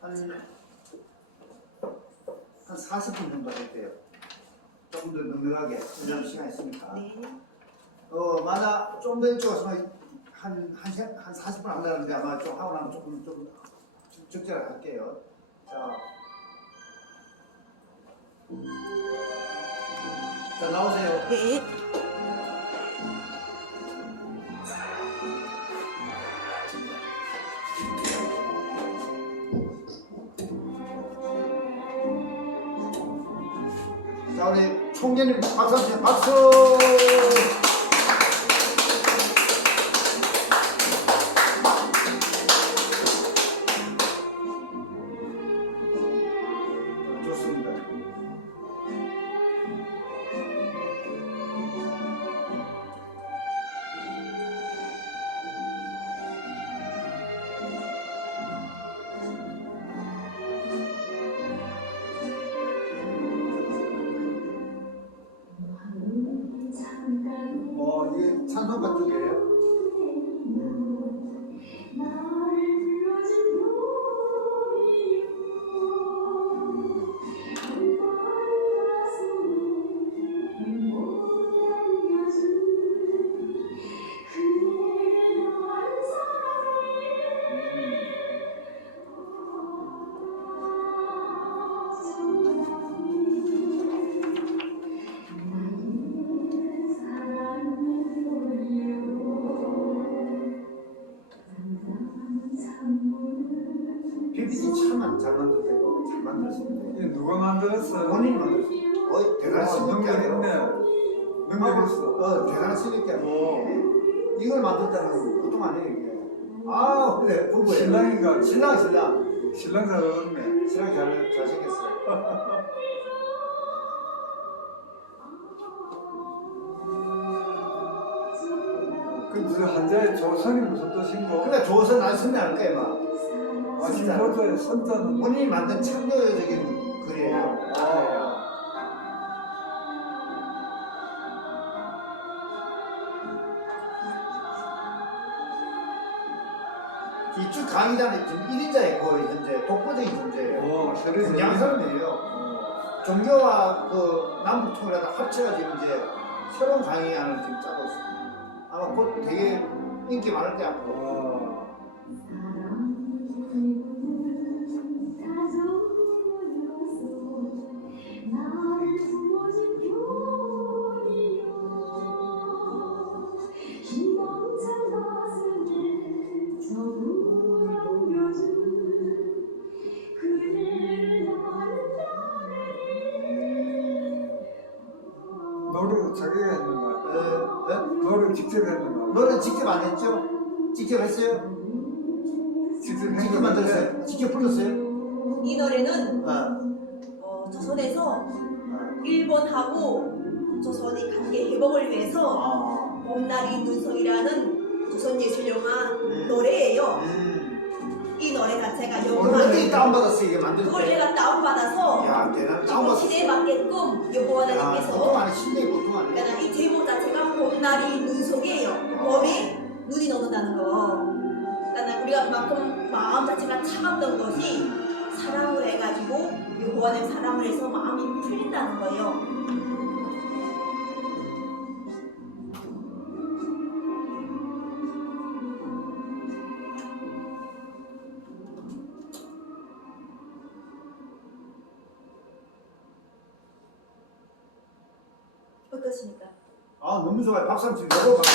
한 40분 정도 할게요. 조금 더 넉넉하게. 왜냐면 시간이 있으니까. 네. 만약 좀 더 일찍 왔으면 한 40분 안 나는데 아마 좀 하고 나면 조금 적절하게 할게요. 자, 나오세요. 네. 자, 우리 총재님 박수 주세요. 박수! 좋습니다. 이게 찬송가 쪽이에요? PPT 참 잘 만들었어요. 잘 만들었습니다. 이게 누가 만들었어? 본인이 만들었어요. 대단하시니까. 능력있네. 능력있어. 대단하시니까. 이걸 만들었다는 보통 아니에요, 이게. 아, 그래, 부부예요. 신랑인가? 신랑. 신랑 잘 어울리네. 신랑 잘생겼어요. 그 한자의 조선이 무슨 뜻인고? 근데 조선 안 쓰면 안 거예요, 막. 아, 진짜로의 선자는 본인이 만든 창조적인 글이에요. 이쪽 강의단이 지금 1인자예요, 거의 현재. 독보적인 존재예요. 굉장한 사람이에요. 종교와 그 남북 통일하다 합쳐가지고 이제 새로운 강의안을 지금 짜고 있습니다. 아마 곧 되게 인기 많을 때 앞으로. 노래도 자기가 했는 거야? 노래를 직접 했는 거야? 노래 직접 안 했죠? 직접 했어요? 직접 만들었어요? 직접 불렀어요? 이 노래는 어. 조선에서 일본하고 조선의 관계 회복을 위해서 봄날이 눈송이라는 조선 예술 영화 노래예요. 이 노래 자체가 어디 다운받았어요, 이게 만들 그걸 때? 내가 다운받아서 야, 대단한 지금 다운받았어. 시대에 맞게끔 여호와 보통 하나님께서 안에 신뢰 보통 안에. 그러니까 이 제목 자체가 봄날이 눈속이에요. 봄에 눈이 녹는다는 거. 그러니까 우리가 그만큼 마음 자체가 차갑던 것이 사랑을 해가지고 여호와를 사랑을 해서 마음이 풀린다는 거예요. 어떠십니까? 너무 좋아요. 박수 한번 주세요. 박수.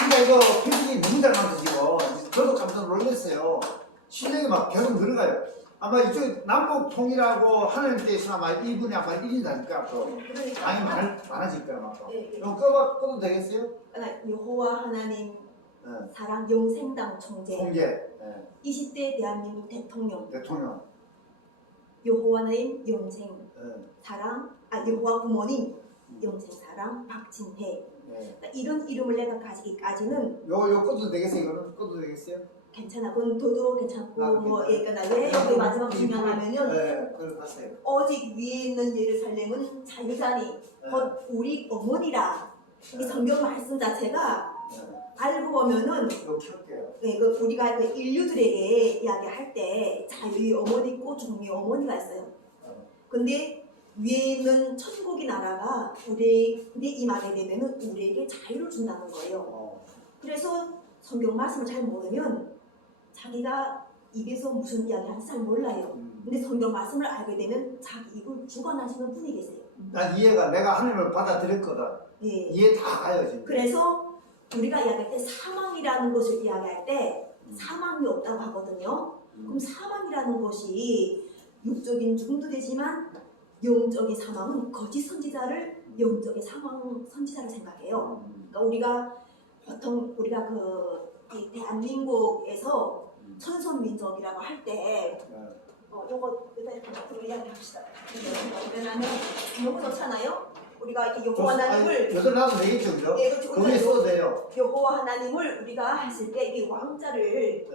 진짜 이거 편집이 너무 잘 만드시고 저도 깜짝 놀랐어요. 실력이 막 계속 늘어가요. 아마 이쪽 남북 통일하고 하나님께서 아마 이분이 아마 1인다니까 앞으로 그러니까 많이 많아질 거야 아마. 네. 이거 꺼도 되겠어요? 그러니까 여호와 하나님 네. 사랑 영생당 총재 공개. 네. 20대 대한민국 대통령 대통령. 여호와 하나님 영생 네. 사랑 여호와 부모님 영생 사랑 박진혜 네. 그러니까 이런 이름을 내가 가지기까지는 요 꺼도 되겠어요? 이거는 꺼도 되겠어요? 괜찮아. 본도도 괜찮고 아, 뭐 괜찮아. 그러니까 왜 여기 마지막 중요하냐면은 네, 그걸 봤어요. 오직 위에 있는 예루살렘은 자유자니 네. 곧 우리 어머니라 이 성경 말씀 자체가 네. 알고 보면은 이거 켤게요. 네, 그 우리가 그 인류들에게 이야기할 때 자유의 어머니 있고 종류의 어머니가 있어요. 근데 위에 있는 천국의 나라가 우리에게 임하게 되면은 우리에게 자유를 준다는 거예요. 그래서 성경 말씀을 잘 모르면 자기가 입에서 무슨 이야기 하는지 잘 몰라요. 근데 성경 말씀을 알게 되면 자기 입을 주관하시는 분이 계세요. 난 이해가 내가 하나님을 받아들였거든. 예. 이해 다 가요 지금. 그래서 우리가 이야기할 때 사망이라는 것을 이야기할 때 사망이 없다고 하거든요. 그럼 사망이라는 것이 육적인 죽음도 되지만 영적인 사망은 거짓 선지자를 영적인 사망 선지자를 생각해요. 그러니까 우리가 보통 우리가 이 대한민국에서 천선민족이라고 할 때 요거 일단 이렇게 앞으로 이야기합시다. 왜냐하면 너무 좋잖아요. 우리가 이렇게 여호와 하나님을 여덟 나도 되겠죠, 그죠? 예, 그렇죠. 거기에 써도 돼요. 여호와 하나님을 우리가 했을 때 이게 왕자를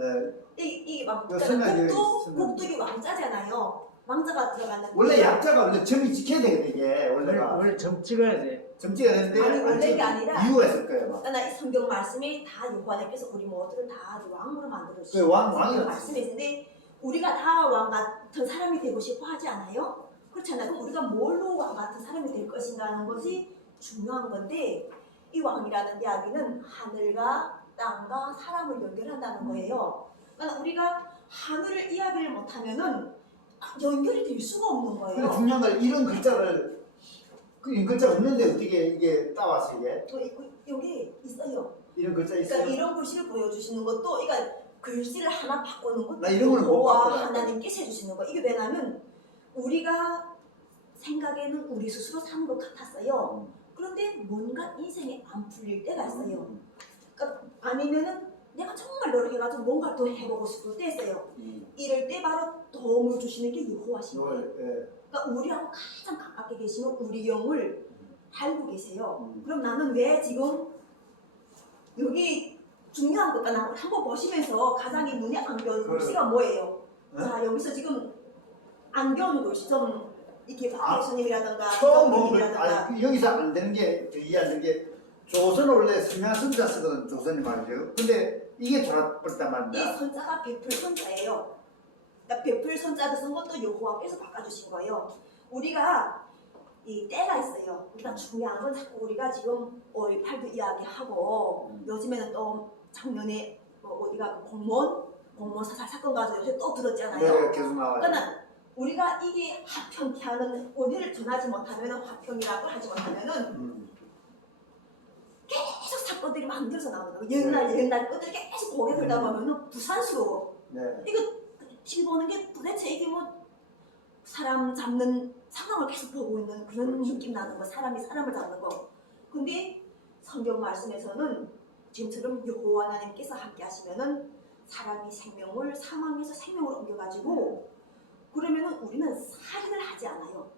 예. 이게 막 그 설명이 복도 이게 왕자잖아요. 왕자가 들어가는 원래 약자가 원래 점이 지켜야 되거든 이게 원래가 원래 점 찍어야 돼. 점 찍어야 되는데 아니, 원래 이게 아니라 이유가 있을 거예요. 막. 그러니까 이 성경 말씀이 다 여호와님께서 우리 모두를 다 왕으로 만들어 그 주신 왕이었어요. 말씀이 있는데 우리가 다 왕 같은 사람이 되고 싶어 하지 않아요? 그렇잖아요. 그럼 우리가 뭘로 왕 같은 사람이 될 것인가 하는 것이 중요한 건데 이 왕이라는 이야기는 하늘과 땅과 사람을 연결한다는 거예요. 그러니까 우리가 하늘을 이야기를 못하면은 연결이 될 수가 없는 근데 거예요. 중요한 건 이런 글자를 이 글자 없는데 어떻게 이게 따왔어 이게? 여기 있어요. 이런 글자 그러니까 있어요? 이런 글씨를 보여주시는 것도 그러니까 글씨를 하나 바꾸는 것도 나 이런 걸못 여호와 바꾸더라. 하나님께서 해주시는 거. 이게 왜냐면 우리가 생각에는 우리 스스로 사는 것 같았어요. 그런데 뭔가 인생에 안 풀릴 때가 있어요. 그러니까 아니면은 내가 정말 노력해가지고 뭔가 더 해보고 싶을 때 있어요. 이럴 때 바로 도움을 주시는 게 여호와신 거예요. 예. 그러니까 우리하고 가장 가깝게 계시는 우리 영을 알고 계세요. 그럼 나는 왜 지금 여기 중요한 것과 나 한번 보시면서 가장 이 눈에 안 겨운 글씨가 뭐예요? 네? 자 여기서 지금 안 겨운 글씨 좀 이렇게 박혜수님이라든가 처음 보면 이라든가 여기서 안 되는 게 이해 안 되는 게 조선은 원래 성명선자 쓰거든 조선이 말이죠. 근데 이게 돌아버렸단 이 말입니다. 선자가 베풀 선자예요. 그러니까 베풀 선자를 쓴 것도 여호와께서 바꿔주신 거예요. 우리가 이 때가 있어요. 우리가 중요한 건 자꾸 우리가 지금 5.18도 이야기하고 요즘에는 또 작년에 어디가 공무원 사살 사건 가지고 요새 또 들었잖아요. 네, 계속 나와요. 그러니까 우리가 이게 화평케 하는 오해를 전하지 못하면 화평이라고 하지 못하면은 계속 사건들이 만들어서 나오는 거예요. 옛날 것들이 계속 고개 들다 보면은 부산스러워. 네. 이거 TV 보는 게 도대체 이게 뭐 사람 잡는 상황을 계속 보고 있는 그런 그렇죠. 느낌 나는 거, 사람이 사람을 잡는 거. 근데 성경 말씀에서는 지금처럼 여호와 하나님께서 함께 하시면은 사람이 생명을 사망에서 생명으로 옮겨가지고 그러면은 우리는 살인을 하지 않아요.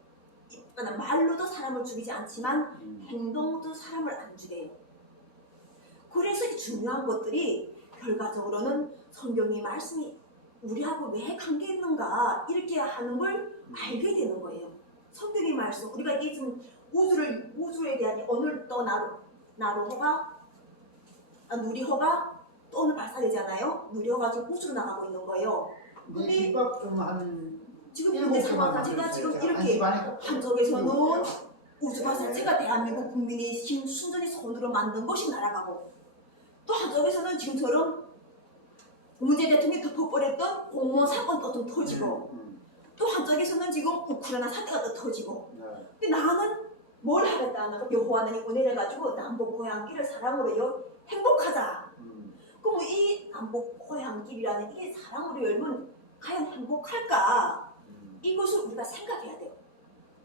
그러니까 말로도 사람을 죽이지 않지만 행동도 사람을 안 죽여요. 그래서 이 중요한 것들이 결과적으로는 성경의 말씀이 우리하고 왜 관계 있는가 이렇게 하는 걸 알게 되는 거예요. 성경의 말씀 우리가 이게 좀 우주에 대한 오늘 또 나루호가 누리호가 또 오늘 발사되잖아요. 누리호가 지금 우주로 나가고 있는 거예요. 근데 집밥 좀한 지금 현재 상황까지가 지금 이렇게 한쪽에서는 우주 발사체가 대한민국 국민의 힘 순전히 손으로 만든 것이 날아가고 또 한쪽에서는 지금처럼 문재인 대통령이 덮어버렸던 공무원 사건도 좀 터지고 또 한쪽에서는 지금 우크라이나 사태가 또 터지고 근데 나는 뭘 하겠다. 여호와 하나님 은혜를 가지고 남북 고향길을 사랑으로 행복하자. 그럼 이 남북 고향길이라는 이게 사랑으로 열면 과연 행복할까? 이것을 우리가 생각해야 돼요.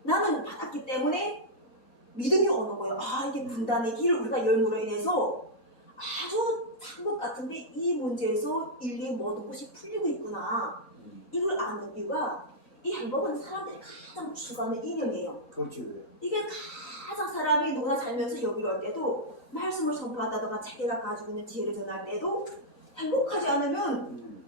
나는 받았기 때문에 믿음이 오는 거예요. 아 이게 분단의 길을 우리가 열므로 인해서 아주 찬 것 같은데 이 문제에서 인류의 모든 것이 풀리고 있구나. 이걸 아는 이유가 이 행복은 사람들이 가장 추구하는 이념이에요. 그렇죠. 이게 가장 사람이 누구나 살면서 여기로 올 때도 말씀을 선포한다든가 자기가 가지고 있는 지혜를 전할 때도 행복하지 않으면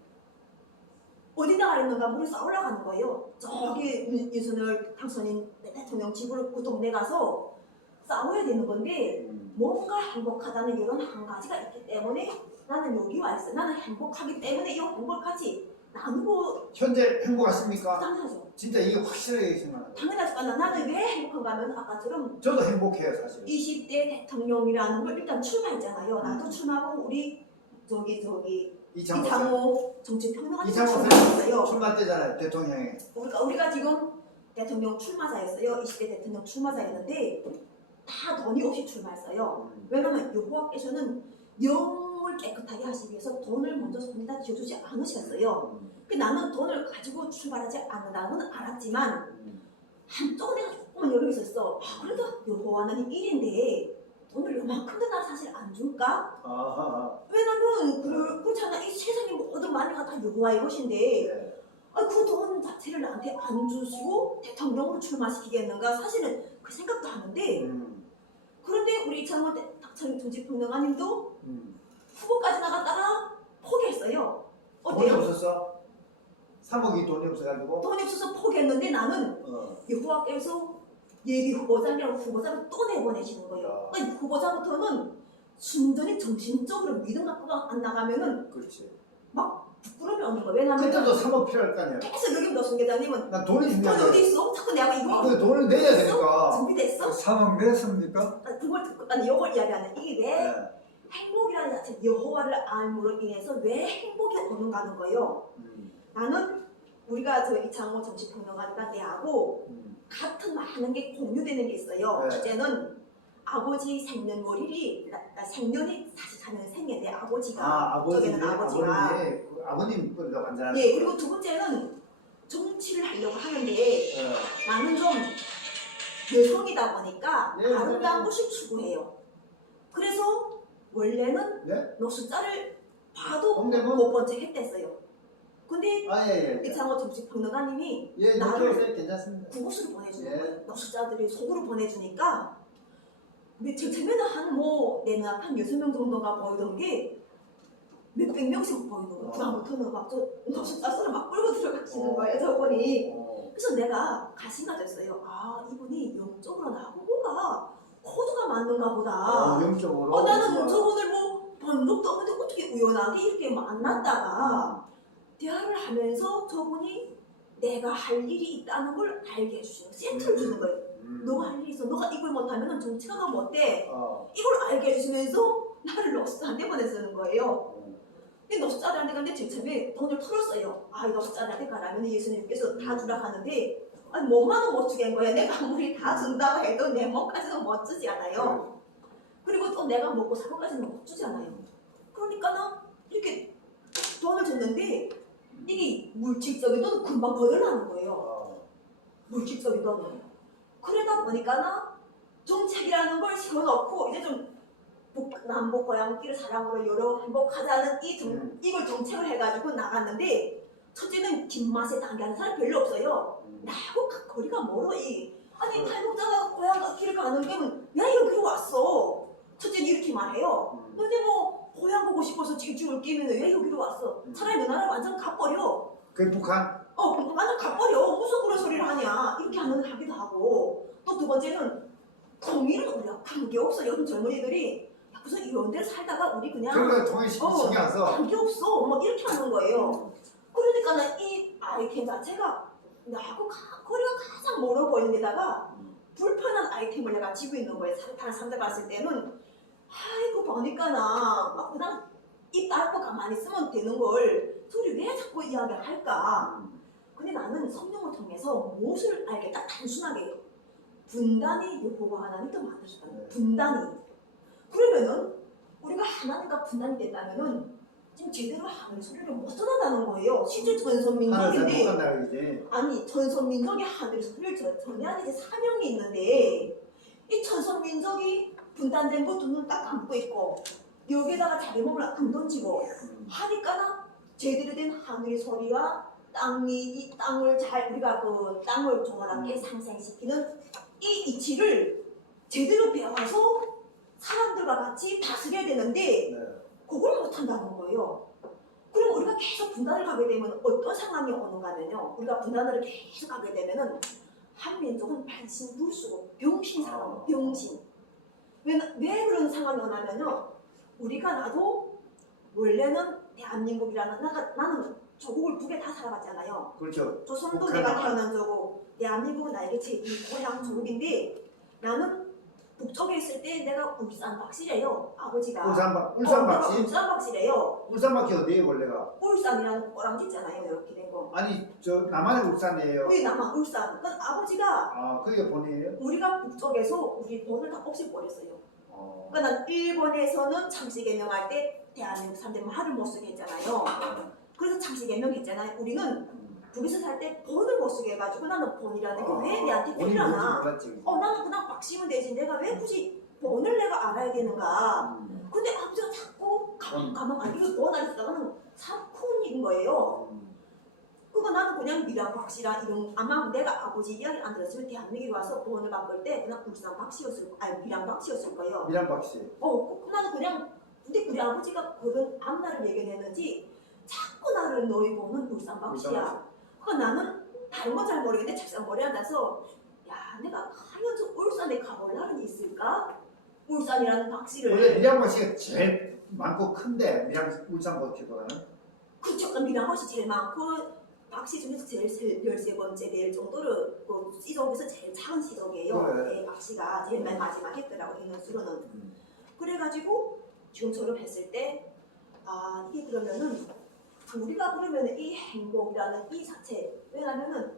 어디 나가려는가 물에서 올라가는 거예요. 저기 윤석열 당선인 대통령 집으로 그 동네 가서 싸워야 되는 건데 뭔가 행복하다는 이런 한 가지가 있기 때문에 나는 여기 와 있어. 나는 행복하기 때문에 이 행복을 같이 나누고 현재 행복하십니까? 당연하죠. 진짜 이게 확실하게 생각나요. 당연하지만 나는 왜 행복한가 하면 아까처럼 저도 행복해요 사실. 20대 대통령이라는 걸 일단 출마했잖아요. 나도 출마하고 우리 저기 이창호 정치평론가님 이창호 출마했어요. 출마 때잖아요 대통령에. 우리가 지금 대통령 출마자였어요. 20대 대통령 출마자였는데 다 돈이 없이 출마했어요. 왜냐면 여호와께서는 영을 깨끗하게 하시기 위해서 돈을 먼저 손에다 쥐어주지 않으셨어요. 그 나는 돈을 가지고 출발하지 않는다는 건 알았지만 한쪽은 내가 조금은 여력이 있었어. 그래도 여호와 하나님 일인데 돈을 요만큼도 나 사실 안 줄까? 왜냐면 그렇잖아. 이 세상의 모든 만유가 다 여호와의 것인데 네. 그 돈 자체를 나한테 안 주시고 대통령으로 출마시키겠는가? 사실은 그 생각도 하는데 그런데 우리 이창호 정치평론가님도 후보까지 나갔다가 포기했어요. 돈이 어때요? 없었어? 3억이 돈이 없어가지고. 돈이 없어서 포기했는데 나는 여호와께서 예비 후보자라고 후보자를 또 내보내시는 거예요. 그러니까 후보자부터는 순전히 정신적으로 믿음 갖고 안 나가면은 그렇지. 부끄러움이 없는 거예요. 왜냐면 그때도 3억 필요할 거 아니야. 계속 여기 노승 계장님은 난 돈이 돈 중요해. 어디 있어? 자꾸 내가 이거 그 돈을 내야 되니까. 준비됐어? 3억 냈습니까? 그걸 듣고 나는 이걸 이야기하는 이게 왜 네. 행복이라는 자체 여호와를 알므로 인해서 왜 행복이 오는가 하는 거예요. 나는 우리가 저 이창호 정치평론가가 내하고 같은 많은 게 공유되는 게 있어요. 네. 첫째는 아버지 생년월일이 생년이 44년 생인데 아버지가 아버지는 저기는 아버지가 아버님 그 완전. 예, 그리고 두 번째는 정치를 하려고 하는데 나는 좀 여성이다 보니까 예, 아름다운 것을 추구해요. 그래서 원래는 네? 너 숫자를 봐도 동대문? 못 본 척 했댔어요. 근데 예. 이창호 정치평론가님이 예, 나를 나를 괜찮습니다. 구구수를 보내주는 예. 거예요. 너 숫자들이 속으로 보내주니까 며칠 전에는 내 눈앞에 6명 정도가 보이던 게 몇백 명씩 보이는 거예요. 그다음부터는 너 숫자 수를 막 끌고 들어가시는 거예요, 저분이. 그래서 내가 가시가 됐어요. 이분이 영적으로 나하고 뭔가 코드가 맞는가 보다. 영적으로. 나는 저분을 본 적도 없는데 어떻게 우연하게 이렇게 만났다가 대화를 하면서 저분이 내가 할 일이 있다는 걸 알게 해주시는 거예요. 센터를 주는 거예요. 너가 할 일이 있어. 너가 이걸 못하면 정치가 가면 어때? 이걸 알게 해주시면서 나를 럭스한테 보내주는 거예요. 근데 럭스자들한테 갔는데 제 처음에 돈을 털었어요. 이 럭스자들한테 가라면 예수님께서 다 주라 하는데 몸만은 못 주겠는 거야. 내가 아무리 다 준다고 해도 내 몸까지는 못 주지 않아요. 그리고 또 내가 먹고 살 것까지는 못 주잖아요. 그러니까 이렇게 돈을 줬는데 이게 물질적인 돈은 금방 거덜나는 거예요. 물질적인 돈은. 그러다 보니까 정책이라는 걸 세워놓고 이제 좀 남북 고향길 사랑으로 여러 행복하자는 이걸 정책을 해가지고 나갔는데 첫째는 뒷맛에 당겨하는 사람 별로 없어요. 나하고 거리가 멀어. 아니 탈북자가 고향 길을 가는 게면 왜 여기로 왔어? 첫째는 이렇게 말해요. 근데 고향 보고 싶어서 지금 죽을 끼면 왜 여기로 왔어? 차라리 너 나라 완전 가버려. 그 북한? 완전 가버려. 무슨 그런 소리를 하냐. 이렇게 하기도 하고. 또 두 번째는 통일은 우리가 관계없어. 요즘 젊은이들이 무슨 이런 데를 살다가 우리 그냥 그러니까 통일 신경 안 써. 관계없어. 이렇게 하는 거예요. 그러니까 이 아이템 자체가 나하고 거리가 가장 멀어 보이는 데다가 불편한 아이템을 내가 지고 있는 거예요. 다른 사람들 봤을 때는 보니까 막 그냥 입 닫고 가만히 있으면 되는 걸 둘이 왜 자꾸 이야기를 할까? 근데 나는 성령을 통해서 무엇을 알겠다? 단순하게 분단이 여호와 하나님도 만드셨다는 분단이. 그러면은 우리가 하나님과 분단이 됐다면은 지금 제대로 하늘 소리를 못 전한다는 거예요. 실제 전선민족인데 전선민족이 하늘 소리를 전해야 되지 사명이 있는데 이 전선민족이 분단된 거 두 눈 딱 감고 있고 여기다가 자기 몸을 안 던지고 하니까 제대로 된 하늘의 소리와 이 땅을 우리가 그 땅을 조화롭게 상생시키는 이 이치를 제대로 배워서 사람들과 같이 다스려야 되는데 그걸 못한다는 거예요. 그럼 우리가 계속 분단을 가게 되면 어떤 상황이 오는가 하면요. 우리가 분단을 계속 가게 되면은 한 민족은 반신불수고 병신 상황, 병신. 왜 그런 상황이 오냐면요. 우리가 나도 원래는 대한민국이라는 나는 조국을 두 개 다 살아봤잖아요. 그렇죠. 조선도 북한 내가 나라. 태어난 조국, 대한민국은 나에게 제 고향 조국인데 나는 북쪽에 있을 때 내가 울산 박씨래요. 아버지가. 울산 내가 박씨? 울산 박씨래요. 울산 박씨 어디에요 원래가? 울산이라는 꼬랑지 있잖아요. 이렇게 된 거. 아니 저 남한의 울산이에요. 우리 남한 울산. 그 아버지가 아 그게 본이에요? 우리가 북쪽에서 우리 본을 다 없애버렸어요. 어. 그러니까 난 일본에서는 창씨 개명할 때 대한민국 사람들이 말을 못 쓰게 했잖아요. 그래서 창씨 개명했잖아요. 우리는 북에서 살 때 본을 못 쓰게 해가지고 나는 본이라는 게 왜 내한테 본이 필요하나? 뭔지 몰랐지. 나는 그냥 박씨면 되지. 내가 왜 굳이 본을 내가 알아야 되는가? 근데 아버지가 자꾸 가만 이거 본 안에서는 참 큰 일인 거예요. 그거 나는 그냥 미랑 박씨라 이런 아마 내가 아버지 이야기 안 들었으면 대한민국에 와서 본을 바꿀 때 그냥 울산 박씨였을 아니 미랑 박씨였을 거예요. 미란 박씨. 나는 그냥 근데 우리 아버지가 그런 앞날을 예견했는지 자꾸 나를 너희 보는 울산 박씨야. 그러니까 나는 다른 건 잘 모르겠는데 책상 머리에 앉아서 야 내가 과연 저 울산에 가볼 날은 있을까? 울산이라는 박씨를 원래 미란 박씨가 제일 많고 큰데 울산 박씨보다는 그쪽 미랑 박씨 제일 많고 박씨 중에서 제일 13번째 될 정도로 그 시족에서 제일 작은 시족이에요. 그래. 네, 박씨가 제일 맨 마지막 했더라고 인원수로는. 그래가지고 지금 졸업했을 때 이게 그러면은 우리가 그러면은 이 행복이라는 이 자체 왜냐면은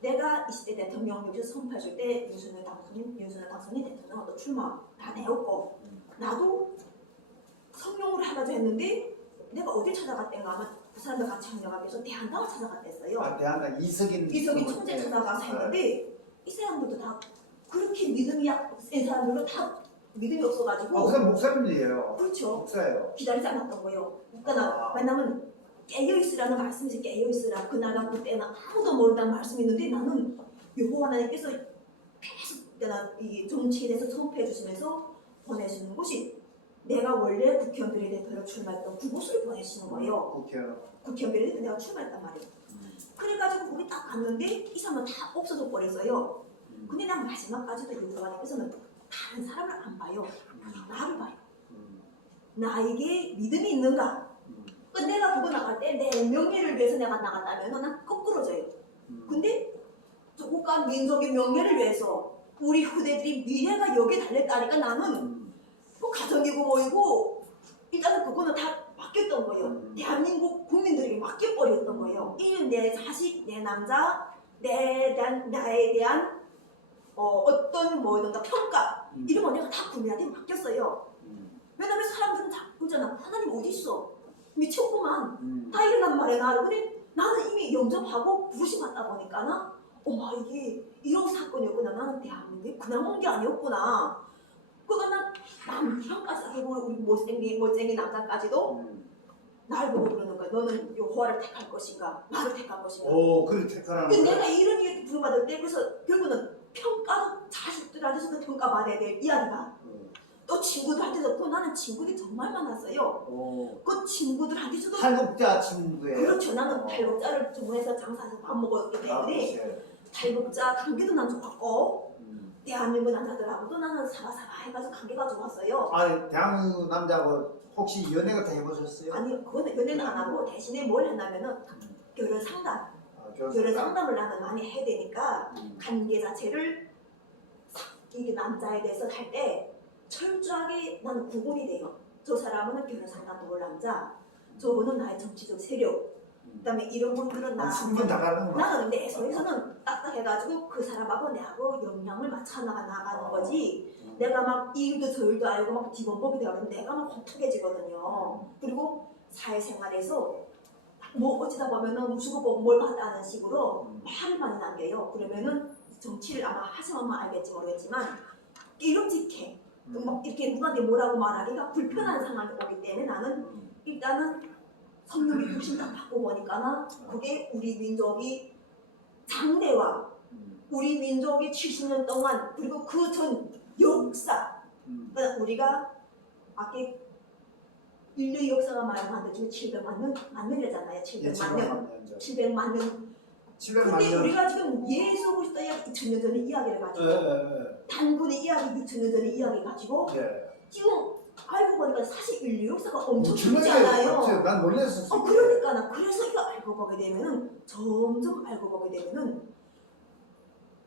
내가 20대 대통령역에서 선포해줄 때 윤석열 당선인 대통령도 출마 다 내었고 나도 성명을 해가지고 했는데 내가 어딜 찾아갔던가 하면 그 사람들 같이 협력하기 위해서 대한당을 찾아갔댔어요. 아 대한당 이석인 총재 찾아가서 했는데 이 사람들도 다 그렇게 믿음이 센 사람들로 다 믿음이 없어가지고 그 사람 목사님이에요. 그렇죠. 목사예요. 기다리지 않았던 거예요. 그러니까 왜냐면 깨어있으라는 말씀이지 깨어있으라 그날과 그때는 아무도 모른다는 말씀이 있는데 나는 여호와 하나님께서 계속 이 정치에 대해서 선포해 주시면서 보내주는 곳이 내가 원래 국회의원 비례대표로 출마했던 그곳을 보내주시는 거예요. 국회의원 비례대표 내가 출마했단 말이에요. 그래가지고 거기 딱 갔는데 이 사람은 다 없어져 버렸어요. 근데 난 마지막까지도 여호와 하나님께서는 다른 사람을 안 봐요. 나를 봐요. 나에게 믿음이 있는가? 내가 그거 나갈 때 내 명예를 위해서 내가 나갔다면 난 거꾸로져요. 근데 조국과 민족의 명예를 위해서 우리 후대들이 미래가 여기에 달렸다니까 나는 뭐 가정이고 뭐이고 일단은 그거는 다 맡겼던 거예요. 대한민국 국민들에게 맡겨버렸던 거예요. 이 내 자식, 내 남자, 나에 대한 어떤 뭐든가 평가 이런 거 내가 다 국민한테 맡겼어요. 왜냐면 사람들은 다 그러잖아. 하나님 어디 있어? 미쳤구만. 다 이런단 말이야 나를. 근데 나는 이미 영접하고 부르심 받다 보니까는 이게 이런 사건이었구나. 나는 대한민국에 그냥 온 게 아니었구나. 그러니까 난 남편까지 해보는 우리 못생긴 남자까지도 날 보고 그러는 거야. 너는 여호와를 택할 것인가? 나를 택할 것인가? 그래 택하라는 근데 거야. 내가 이런 이야기 부름받을 때 그래서 결국은 평가도 자식들한테서도 평가받아야 될 이야기가 또 친구들한테도 나는 친구들이 정말 많았어요. 그 친구들한테서도 탈북자 친구예요. 그렇죠. 나는 탈북자를 주문해서 장사해서 밥 먹었기 때문에 탈북자 관계도 난 좋았고 대한민국 남자들하고도 나는 사바사바 해가지고 관계가 좋았어요. 대한민국 남자하고 혹시 연애 같은 해보셨어요? 아니 그거는 연애는 안 하고 대신에 뭘 했냐면은 결혼 상담. 결혼 상담을 나는 많이 해야 되니까 관계 자체를 이게 남자에 대해서 할 때 철저하게 나는 구분이 돼요. 저 사람은 결혼 상담 도울 남자, 저분은 나의 정치적 세력. 그다음에 이런 분들은 숨긴 다 가는 거. 나는 내 속에서는 딱딱해가지고 그 사람하고 내하고 역량을 맞춰 나가는 거지. 내가 막 이 일도 저 일도 알고 막 뒤범벅이 되어가면 내가 막 혹독해지거든요. 그리고 사회생활에서 뭐 어찌다 보면은 무수고 뭘 받다는 식으로 말을 많이 남겨요. 그러면은 정치를 아마 하시면 알겠지 모르겠지만 이름직해. 막 이렇게 누구한테 뭐라고 말하기가 불편한 상황이 오기 때문에 나는 일단은 성령이 훨씬 딱 받고 보니까는 그게 우리 민족이 장래와 우리 민족이 70년 동안 그리고 그 전 역사 그러니까 우리가 아까 인류 역사가 말하는 한 중에 700만 년이잖아요. 700만 년. 700만 년 700만 근데 년. 우리가 지금 예수 그리스도 이야기 2000년 전의 이야기를 가지고 예. 단군의 이야기 6000년 전의 이야기 가지고 예. 지금 알고 보니까 사실 인류 역사가 엄청 주변에 깊잖아요. 없어요. 난 놀랐었어. 그러니까 나 그래서 이거 알고 보게 되면은 점점 알고 보게 되면은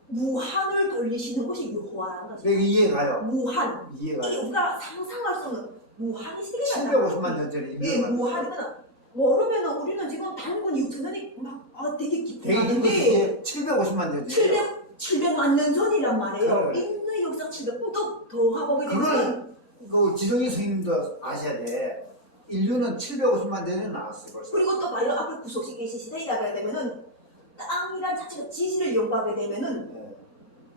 무한을 돌리시는 것이 여호와라는 거죠. 내가 이해가요. 무한. 이게 이해가요. 우리가 상상할 수 없는 무한이 세계가 750만 년 전에 예, 무한이면 모르면은 우리는 지금 단군 6천년이 막 되게 깊은 되게 말인데 깊은 750만 년 전에 700만 년 전이란 말이에요. 그래. 인류 역사 700년 더 가보게 되면 그 지성이 선생님도 아셔야 돼. 인류는 750만 전에 나왔어요 벌써. 그리고 또 봐요. 앞에 구속시기 시대이라고 해야 되면은 땅이란 자체가 지지를 연구하게 되면은 예.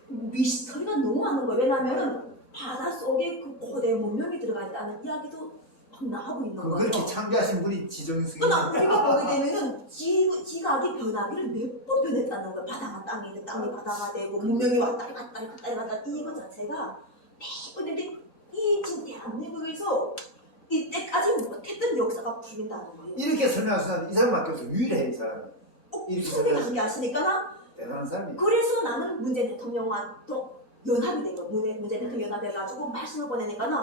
미스터리가 너무 많은 거예요. 왜냐하면은 바닷속에 그 고대 문명이 들어가 있다는 이야기도 막 나오고 있는 거예요. 그렇게 창조하신 분이 지성이 선생님. 그러나 우리가 보게 되면은 지각이 변하기를 몇 번 변했다는 거예요. 바다가 땅이, 땅이 바다가 되고 문명이 왔다리 갔다리 갔다리 갔다리 이거 자체가 매번 근데 이 지금 대한민국에서 이때까지 못했던 역사가 풀린다는 거예요. 이렇게 설명할 사람 이 사람밖에 없어. 유일해 이 사람은. 이렇게 성경하게 하시니까 대단한 사람이. 그래서 나는 문재인 대통령과 또 연합이 된 거예요. 문재인 대통령 연합해가지고 말씀을 보내니까는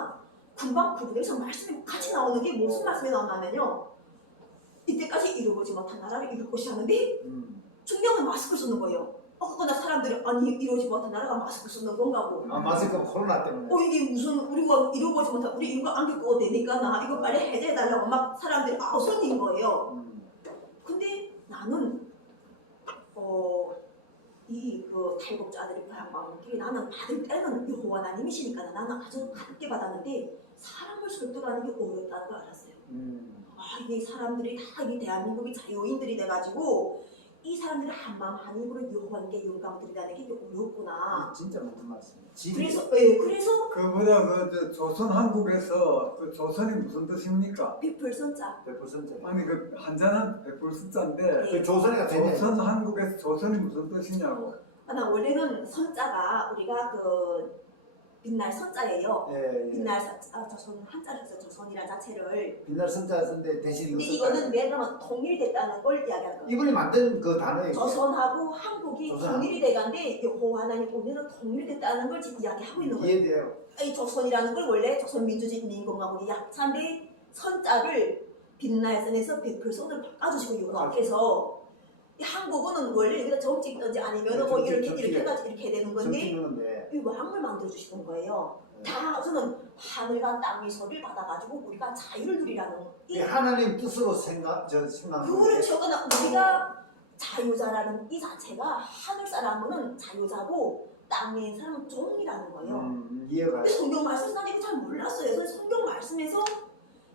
금방 그분에서 말씀이 같이 나오는 게 무슨 말씀이 나오냐면요. 이때까지 이루어보지 못한 나라를 이룰 것이 하는데 중요한 마스크를 쓰는 거예요. 그거나 사람들이 아니 이루어지 못한 나라가 마스크 쓰는 건가 고. 아 마스크 코로나 때문에. 이게 무슨 우리가 이루어보지 못한 우리 인구가 안경 껴도 되니까 나 이거 빨리 해제해달라고 막 사람들이 아우성인 거예요. 근데 나는 이 그 탈북자들의 고향방문길이 나는 받을 때는 여호와 하나님이시니까 나는 아주 가볍게 받았는데 사람을 설득하는 게 어렵다는 걸 알았어요. 이게 사람들이 다 이 대한민국이 자유인들이 돼가지고 이 사람들이 한마음 한입으로 여호와께 영광 드리다는 게 어렵구나. 진짜 맞는 말씀이에요. 그래서 그보다 그 조선 한국에서 그 조선이 무슨 뜻입니까? 비풀선자 100%. 아니 그 한자는 100% 숫자인데 네. 그 조선이가 되네. 조선 한국에서 조선이 무슨 뜻이냐고. 나 원래는 선자가 우리가 그 빛날 선자예요. 예, 예. 빛날 조선 한자로서 조선이라는 자체를 빛날 선자 썼는데 대신 근데 이거 이거는 내가 통일됐다는 걸 이야기하는 거예요. 이분이 만든 그 단어예요. 조선하고 한국이 조선. 통일이 돼간데 여호와 하나님 오늘은 통일됐다는 걸 지금 이야기하고 있는 거예요. 이해돼요. 이 조선이라는 걸 원래 조선민주주의인민공화국의 약자인데 선자를 빛날 선에서 백불선을 바꿔주시고 여호와께서 이 한국은 원래 여기다 정치 있든지 아니면 뭐 이렇게 해가지고 이렇게 되는 건데 정치는데 이 왕을 만들어 주시는 거예요. 다 저는 하늘과 땅의 소리를 받아가지고 우리가 자유를 누리라는 이 하나님 뜻으로 생각하는 그렇죠. 그러나 우리가 자유자라는 이 자체가 하늘 사람은 자유자고 땅에 사람은 종이라는 거예요. 이해가. 근데 성경 말씀에서 난 이거 잘 몰랐어요. 그래서 성경 말씀에서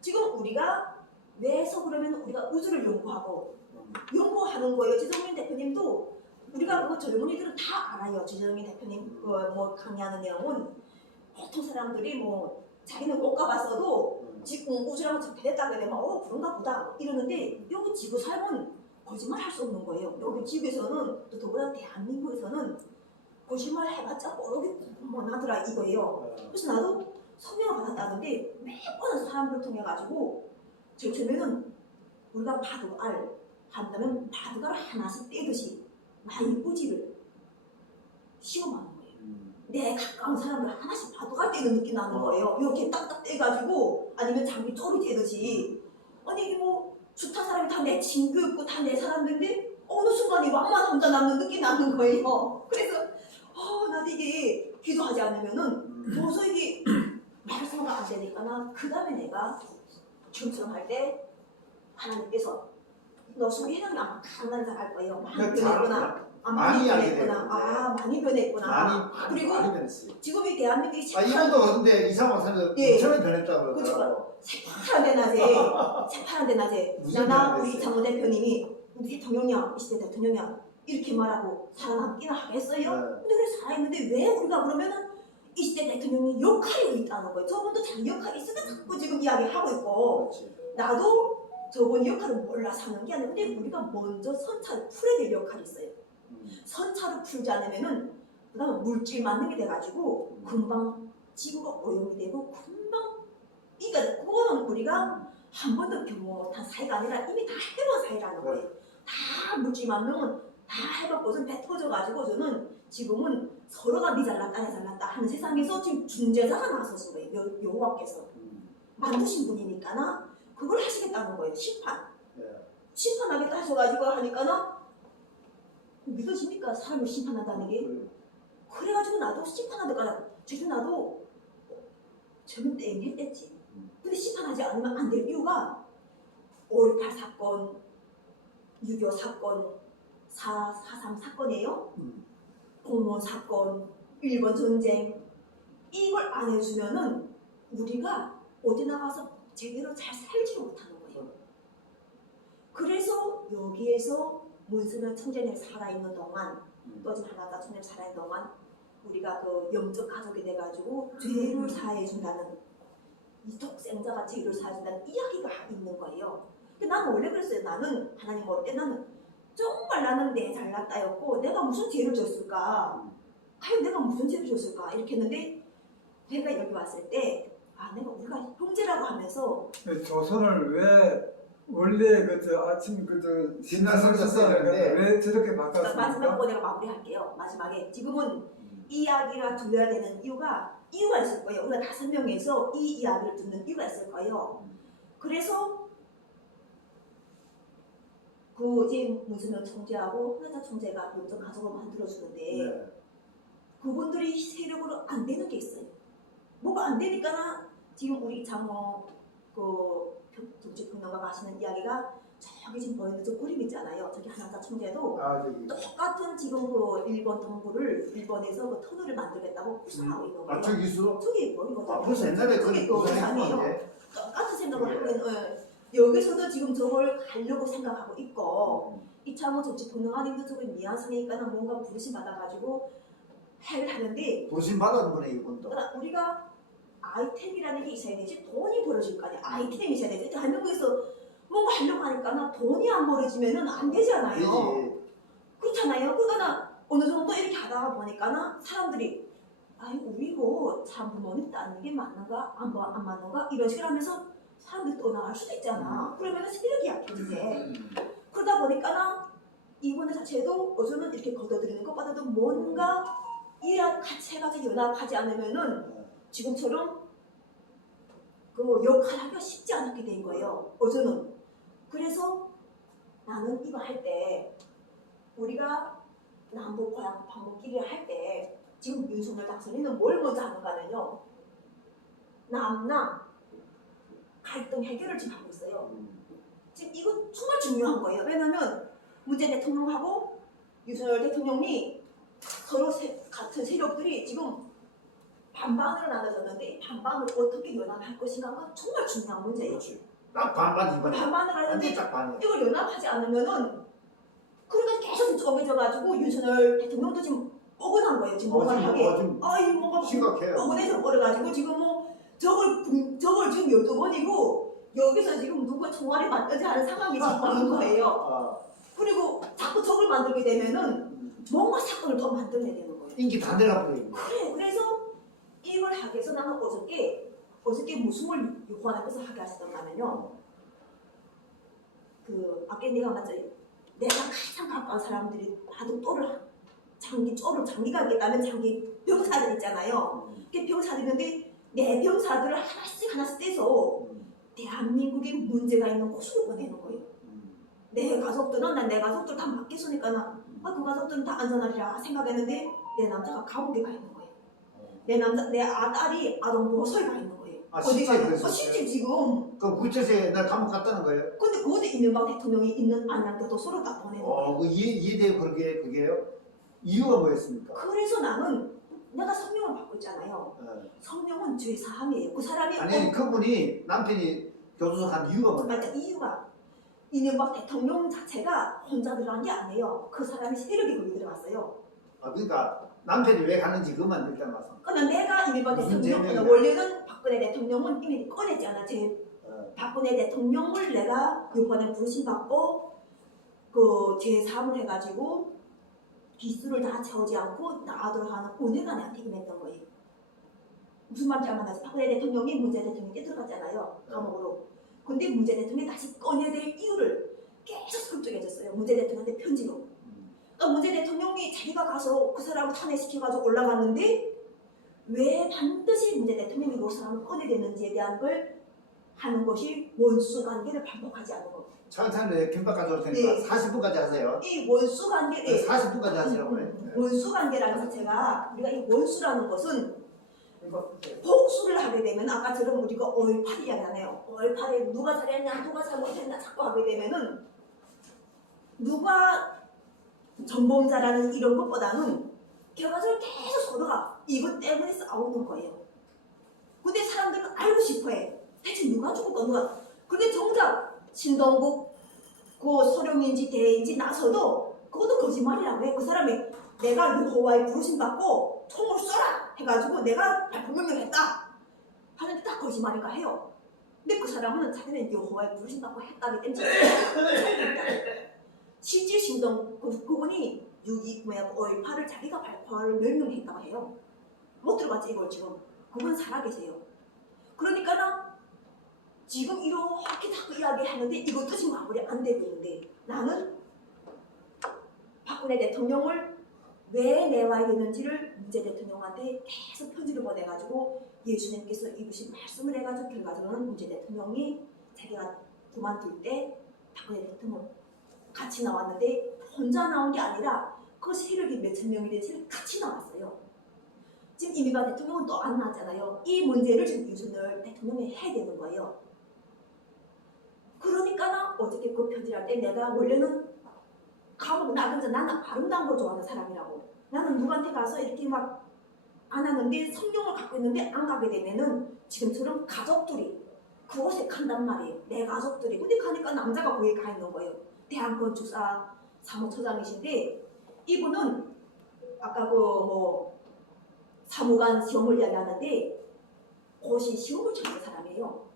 지금 우리가 왜서 그러면 우리가 우주를 연구하는 거예요. 지정민 대표님도 우리가 그거 젊은이들은 다 알아요. 지정민 대표님 뭐 강의하는 내용은 보통 사람들이 뭐 자기는 못 가봤어도 지금 우주랑 접해됐다고 되면 그런가 보다 이러는데 여기 지구 삶은 거짓말 할 수 없는 거예요. 여기 지구에서는 또 더구나 대한민국에서는 거짓말 해봤자 모르겠구만 하더라 이거예요. 그래서 나도 성경을 받았다는데 매번 사람들 통해 가지고 처음에는 우리가 바둑알 한다면 바둑알 하나씩 떼듯이 나의 의지를 시험하는 거예요. 내 가까운 사람들 하나씩 바둑알 떼는 느낌 나는 거예요. 이렇게 딱딱 떼가지고 아니면 장비 쪼리 떼듯이 아니 뭐 숱한 사람이 다 내 친구였고 다 내 사람들인데 어느 순간에 왕만 혼자 남는 느낌 나는 거예요. 그래서 나도 이게 기도하지 않으면은 도저히 말씀가 안 되니까 나 그 다음에 내가 지금처럼 할 때 하나님께서 너 속에 해당이 아마 강한 잘할 거예요. 많이 변했구나. 많이 변했구나. 많이 변했구나. 그리고 많이 변했어요. 지금 이 대한민국이 이분도 근데 이상한 사람들 엄청 변했다고 그러더라고. 새파란데 낮에 나나 우리 장모 대표님이 우리 대통령이야 이 시대 대통령이야 이렇게 말하고 살아남기는 하겠어요? 근데 그래 살아있는데 왜 우리가 그러면은 이 시대 대통령이 역할이 있다는 거예요. 저분도 자기 역할이 있으니까 자꾸 지금 이야기하고 있고 나도 저번 역할을 몰라서 하는 게 아니라 근데 우리가 먼저 선차를 풀어야 될 역할이 있어요. 선차를 풀지 않으면은 그 다음에 물질 만능이 돼가지고 금방 지구가 오염이 되고 금방 그러니까 그거는 우리가 한 번도 경험 못한 사이가 아니라 이미 다 해본 사이라는 거예요. 다 물질 만능은 다 해갖고선 배 터져가지고 저는 지금은 서로가 니 잘났다 내 잘났다 하는 세상에서 지금 중재자가 나서신 거예요. 여호와께서 만드신 분이니까나 그걸 하시겠다는 거예요. 심판. 예. 심판하겠다 하셔가지고 하니까나 믿어집니까? 사람을 심판한다는 게? 그래가지고 나도 심판하다가 저도 나도 저는 땡겼댔지. 근데 심판하지 않으면 안 될 이유가 5.18 사건, 6.25 사건, 4.3 사건이에요. 공무원 사건, 일본 전쟁 이걸 안 해주면은 우리가 어디 나가서 제대로 잘 살지 못하는 거예요. 그래서 여기에서 문선열 청년이 살아있는 동안 또 지금 하나다 청년이 살아있는 동안 우리가 그 영적 가족이 돼가지고 죄를 사해준다는 이 독생자가 죄를 사해준다는 이야기가 있는 거예요. 근데 나는 원래 그랬어요. 나는 하나님 모를 때 나는 정말 나는 내 잘났다였고 내가 무슨 죄를 졌을까? 과연 내가 무슨 죄를 졌을까? 이렇게 했는데 내가 여기 왔을 때 내가 우리가 형제라고 하면서 조선을 왜 원래 그저 아침 그저 신나서 썼는데 왜 저렇게 마지막으로 바꿨습니까? 내가 마무리할게요. 마지막에 지금은 이야기가 들려야 되는 이유가 있을 거예요. 우리가 5명에서 이 이야기를 듣는 이유가 있을 거예요. 그래서 그 이제 문선영 총재하고 하나자 총재가 영적 가족을 만들어주는데 네. 그분들이 세력으로 안 되는 게 있어요. 뭐가 안 되니까 지금 우리 장모 그 정치평론가가 하시는 이야기가 저기 지금 보이는 저 그림 있잖아요. 저기 하나자 총재도 저기 똑같은 지금 그 일본 동부를 일본에서 그 터널을 만들겠다고 구상하고 있는 거예요. 저기 있어? 저기 보이거든요. 벌써 옛날에 저기 그 그 구상했구만. 산이에요. 똑같은 생각을 예. 하고 있는 여기서도 지금 저걸 가려고 생각하고 있고 이창호 정치평론가님도 저기 미안성이니까 뭔가 부르심 받아가지고 해를 하는데 도심 받은 분에 이분도. 그러나 우리가 아이템이라는 게 있어야 되지 돈이 벌어질 거 아니야. 아이템이 있어야 되지. 한국에서 뭔가 하려고 하니까 돈이 안 벌어지면 안 되잖아요. 되지. 그렇잖아요. 그러니까 어느 정도 이렇게 하다가 보니까 사람들이 우리 이거 참 부모님 따는 게 맞는가 안 맞는가 이런 식으로 하면서 사람들이 떠나갈 수도 있잖아. 그러면 세력이 약해지지. 그러다 보니까 이분의 자체도 어쩌면 이렇게 걷어들이는 것보다도 뭔가 이랑 같이 해가지고 연합하지 않으면은 지금처럼 그 역할 하기가 쉽지 않게 된 거예요. 어제는. 그래서 나는 이거 할 때 우리가 남북 방북끼리 할 때 지금 윤석열 당선인은 뭘 먼저 하는가면요. 남남 갈등 해결을 지금 하고 있어요. 지금 이거 정말 중요한 거예요. 왜냐면 문재인 대통령하고 윤석열 대통령이 서로 같은 세력들이 지금 반반으로 나눠졌는데 이 반반을 어떻게 연합할 것인가가 정말 중요한 문제예요. 그렇지. 딱 반반 이번에. 반반을 하는데 완전 딱 반이야. 이걸 연합하지 않으면은 그러니까 계속 쪼개져가지고 윤석열 대통령도 지금 억울한 거예요. 지금 뭔가 하게. 이 뭔가 심각해요. 억울해서 버려가지고 지금 뭐 저걸 지금 12번이고 여기서 지금 누가 총알이 맞든지 하는 상황이 지금 오는 거예요. 그리고 자꾸 적을 만들게 되면은 뭔가 사건을 더 만들어야 되는 거예요. 인기 다 내려버리고. 그래, 그래서 이걸 하기 위해서 나는 어저께 무슨 걸 요구하면서 하게 하시던가면요. 아까 내가 맞지? 내가 가장 가까운 사람들이 하도 장기가 있겠다면 장기 병사들 있잖아요. 병사들 있는데 내 병사들을 하나씩 떼서 대한민국에 문제가 있는 곳으로 보내는 거예요. 내 가족들은 난 내 가족들 다 맡겼으니까 그 가족들은 다 안전하리라 생각했는데 내 남자가 감옥에 가 있는 거예요. 내 딸이 아동보호소에 가 있는 거예요. 실제 그랬어요? 실제 지금. 그 구체적에 날 감옥 갔다는 거예요? 근데 그것도 이명박 대통령이 있는 안양교도소로 딱 보내는 거예요. 이해돼요 그게요? 이유가 뭐였습니까? 그래서 나는 내가 성령을 받고 있잖아요. 성령은 죄 사함이에요. 그 사람이 아니 그분이 남편이 교도소 간 이유가 뭐냐? 이유가 이명박 대통령 자체가 혼자 들어간 게 아니에요. 그 사람이 세력이 거기 들어갔어요. 그러니까 남편이 왜 가는지 그만 일단 봐서. 그러나 내가 이명박 무슨 대통령 죄명이야? 원래는 박근혜 대통령은 이미 꺼냈잖아. 박근혜 대통령을 내가 이번에 부르심 받고 그 제3을 해가지고 기수를 다 채우지 않고 나가도록 하는 은혜가 나한테 임했던 거예요. 무슨 말인지 알만하지? 박근혜 대통령이 문재인 대통령이 들어갔잖아요. 감옥으로. 근데 문재인 대통령이 다시 꺼내야 될 이유를 계속 설득해줬어요. 문재인 대통령한테 편지로. 그러니까 그러니까 문재인 대통령이 자기가 가서 그 사람을 탄핵시켜가지고 올라갔는데 왜 반드시 문재인 대통령이 그 사람을 꺼내야 되는지에 대한 걸 하는 것이 원수관계를 반복하지 않는 것. 천천히 김밥 가져올 테니까 네. 40분까지 하세요. 이 원수관계, 네, 40분까지 하세요. 네. 원수관계라는 자체가 우리가 이 원수라는 것은 복수를 하게 되면 아까처럼 우리가 얼팔 이야기하네요. 얼팔에 누가 잘했냐 누가 잘못했냐 자꾸 하게 되면은 누가 전범자라는 이런 것보다는 결과적으로 계속 서로가 이것 때문에 싸우는 거예요. 근데 사람들은 알고 싶어해. 대체 누가 죽었다 누가. 근데 정작 신동국 그 소령인지 대인지 나서도 그것도 거짓말이라고 해. 그 사람이 내가 여호와의 부르심 받고 총을 쏘라 해가지고 내가 발표명령을 했다 하는데 다 거짓말인가 해요. 근데 그 사람은 자기는 여호와의 부르심 받고 했다기 때문에 실질 신동 그분이 5.18을 자기가 발표를 명령했다고 해요. 못 들어봤지 이걸 지금. 그분은 살아계세요. 그러니까 지금 이렇게 자꾸 이야기하는데 이거 뜻이 마무리 안 되고 있는데 나는 박근혜 대통령을 왜 내와야 되는지를 문재인 대통령한테 계속 편지를 보내가지고 예수님께서 입으신 말씀을 해가지고 결과적으로는 문재인 대통령이 자기가 그만둘 때 박근혜 대통령 같이 나왔는데 혼자 나온 게 아니라 그 세력이 몇천 명이 되지 같이 나왔어요. 지금 이명박 대통령은 또 안 나왔잖아요. 이 문제를 지금 윤석열 대통령이 해야 되는 거예요. 그러니까 어저께 그 편지를 할 때 내가 원래는 감옥 나든지 나는 아름다운 걸 좋아하는 사람이라고. 나는 누구한테 가서 이렇게 막 안 하는데 성령을 갖고 있는데 안 가게 되면은 지금처럼 가족들이 그곳에 간단 말이에요. 내 가족들이. 근데 가니까 남자가 거기에 가 있는 거예요. 대한건축사 사무처장이신데 이분은 아까 그 뭐 사무관 시험을 이야기하는데 고시 시험을 치는 사람이에요.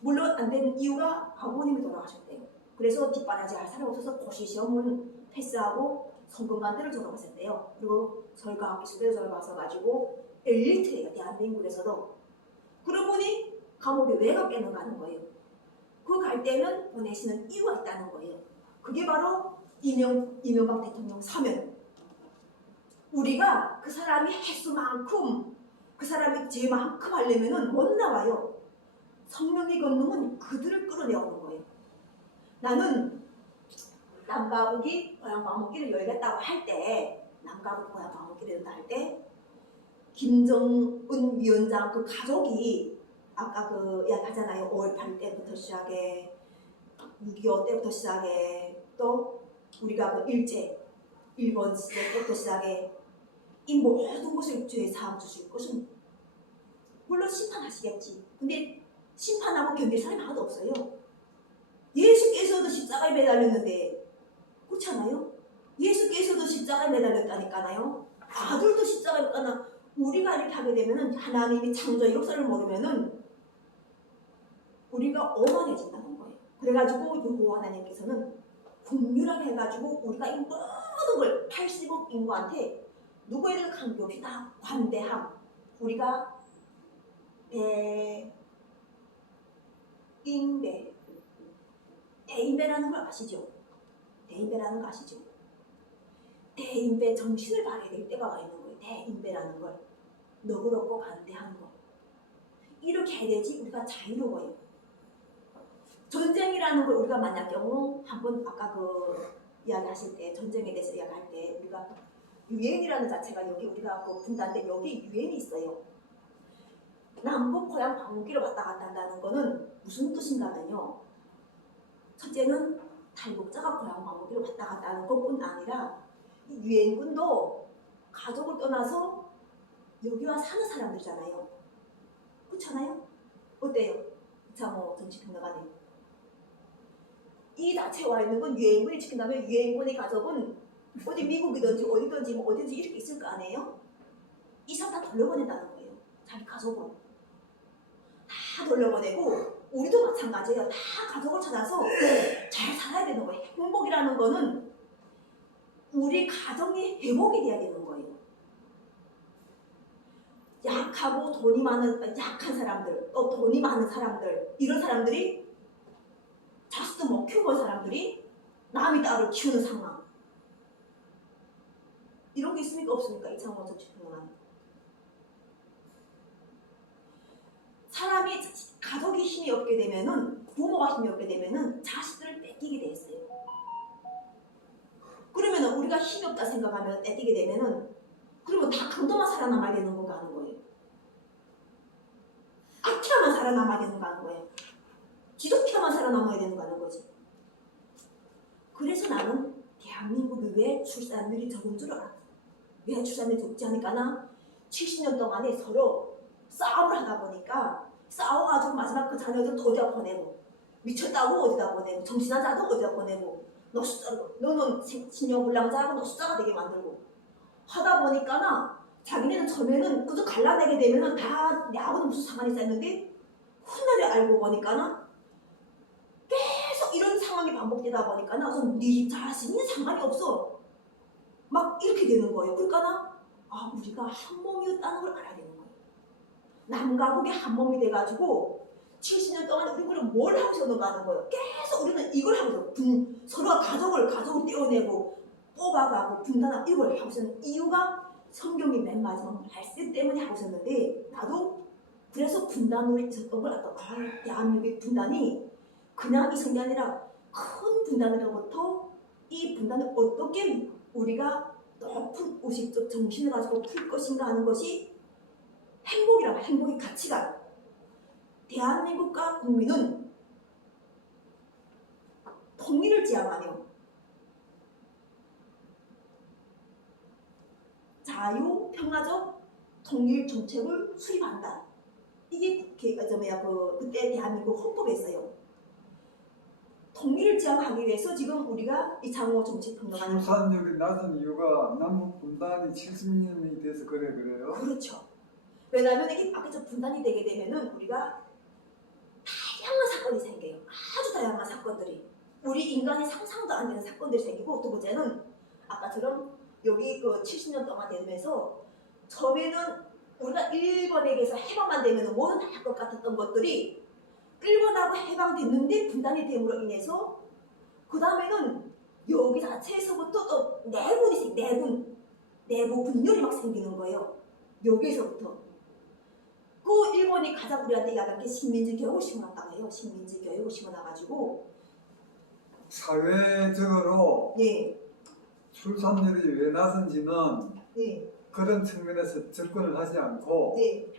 물론 안 되는 이유가 아버님이 돌아가셨대요. 그래서 뒷바라지 할 사람이 없어서 고시 시험은 패스하고 성균관대를 졸업했었대요. 그리고 서울과학기술대를 가서 엘리트예요. 대한민국에서도. 그러고 보니 감옥에 왜 갔겠는가 하는 거예요. 그 갈 때는 보내시는 이유가 있다는 거예요. 그게 바로 이명박 대통령 사면. 우리가 그 사람이 횟수만큼 그 사람이 죄만큼 하려면은 못 나와요. 성령의 권능은 그들을 끌어내오는 거예요. 나는 남가북이 고향 방문길을 열겠다고 할 때, 남가북 고향 방문길을 열다 할 때, 김정은 위원장 그 가족이 아까 그 이야기 하잖아요. 5.18 때부터 시작해, 6.25 때부터 시작해, 또 우리가 그 일제, 일본 시절 때부터 시작해, 이 모든 것을 죄 사함 주실 것은 물론 심판하시겠지. 근데 심판하고 견딜 사람이 하나도 없어요. 예수께서도 십자가에 매달렸는데 그렇지 않아요? 예수께서도 십자가에 매달렸다니까요. 아들도 십자가에 매달렸다나. 우리가 이렇게 하게 되면은 하나님이 창조의 역사를 모르면은 우리가 오만해진다는 거예요. 그래가지고 여호와 하나님께서는 국률하게 해가지고 우리가 이 모든 걸 80억 인구한테 누구에게도 관계없이 다 관대함. 우리가 대인배라는 걸 아시죠? 대인배라는 거 아시죠? 대인배 정신을 발휘해야 될 때가 와 있는 거예요. 대인배라는 걸. 너그럽고 관대한 거. 이렇게 해야지 우리가 자유로워요. 전쟁이라는 걸 우리가 만날 경우 한번 아까 그 이야기하실 때 전쟁에 대해서 이야기할 때 우리가 유엔이라는 자체가 여기 우리가 그 분단데 여기 유엔이 있어요. 남북 고향 방문길을 왔다 갔다 한다는 거는 무슨 뜻인가면요. 첫째는 탈북자가 고향 방문길을 왔다 갔다 하는 것뿐 아니라 유엔군도 가족을 떠나서 여기와 사는 사람들이잖아요. 그렇잖아요? 어때요? 이창호 정치평론가님. 이 자체에 와 있는 건 유엔군이 지킨다면 유엔군의 가족은 어디 미국이든지 어디든지 뭐 어디든지 이렇게 있을 거 아니에요? 이 사람 다 돌려보낸다는 거예요. 자기 가족은. 다 돌려보내고 우리도 마찬가지예요. 다 가족을 찾아서 잘 살아야 되는 거예요. 행복이라는 거는 우리 가정이 회복이 돼야 되는 거예요. 약하고 돈이 많은 약한 사람들, 또 돈이 많은 사람들, 이런 사람들이 자식도 못 키우는 사람들이 남의 딸을 키우는 상황. 이런 게 있습니까 없습니까? 이창호 정치평론가. 사람이 가족이 힘이 없게 되면은 부모가 힘이 없게 되면은 자식들을 뺏기게 돼 있어요. 그러면은 우리가 힘이 없다 생각하면 뺏기게 되면은 그러면 다 강도만 살아남아야 되는 건가 하는 거예요. 악티아만 살아남아야 되는 거 하는 거예요. 기독교만 살아남아야 되는 거 하는 거지. 그래서 나는 대한민국이 왜 출산율이 적은 줄 알아. 왜 출산율이 적지 않을까나 70년 동안에 서로 싸움을 하다 보니까 싸워가지고 마지막 그 자녀들 어디다 보내고 미쳤다고 어디다 보내고 정신한 자도 어디다 보내고 너는 신용불량자하고 너 숫자가 되게 만들고 하다 보니까나 자기네는 처음에는 그저 갈라내게 되면은 다 내하고는 무슨 상관이 있었는데 훗날에 알고 보니까나 계속 이런 상황이 반복되다 보니까나 네 자신이 상관이 없어 막 이렇게 되는 거예요. 그러니까나 우리가 한 몸이었다는 걸 알아야 되는 거예요. 남과 북이 한 몸이 돼가지고 70년 동안 우리는 뭘 하고 있었는가 하는 거예요. 계속 우리는 이걸 하고 있어요. 서로가 가족을 떼어내고 뽑아가고 분단하고 이걸 하고 있었는 이유가 성경이 맨 마지막 말씀 때문에 하고 있었는데 나도 그래서 분단으로 있었던 걸 알았다. 대한민국의 분단이 그냥 이성이 아니라 큰 분단으로부터 이 분단을 어떻게 우리가 높은 의식적 정신을 가지고 풀 것인가 하는 것이 행복이라고 행복의 가치가 대한민국과 국민은 통일을 지향하며 자유, 평화적 통일 정책을 수립한다. 이게 그때 대한민국 헌법에 있어요. 통일을 지향하기 위해서 지금 우리가 이창호 정치평론가는 출산율이 낮은 이유가 남북 분단이 70년이 돼서 그래요? 그렇죠. 왜냐하면 이게 밖에서 분단이 되게 되면은 우리가 다양한 사건이 생겨요. 아주 다양한 사건들이. 우리 인간이 상상도 안 되는 사건들이 생기고 두 번째는 아까처럼 여기 그 70년 동안 되면서 처음에는 우리가 일본에게서 해방만 되면 뭐든 다 할 것 같았던 것들이 일본하고 해방됐는데 분단이 됨으로 인해서 그 다음에는 여기 자체에서부터 또 내부 분열이 막 생기는 거예요. 여기서부터 그 일본이 가장 우리한테 야단 게 식민지 교육을 심어놨다고 해요. 식민지 교육을 심어놔가지고 사회적으로 예. 출산율이 왜 낮은지는 네. 그런 측면에서 접근을 하지 않고 네.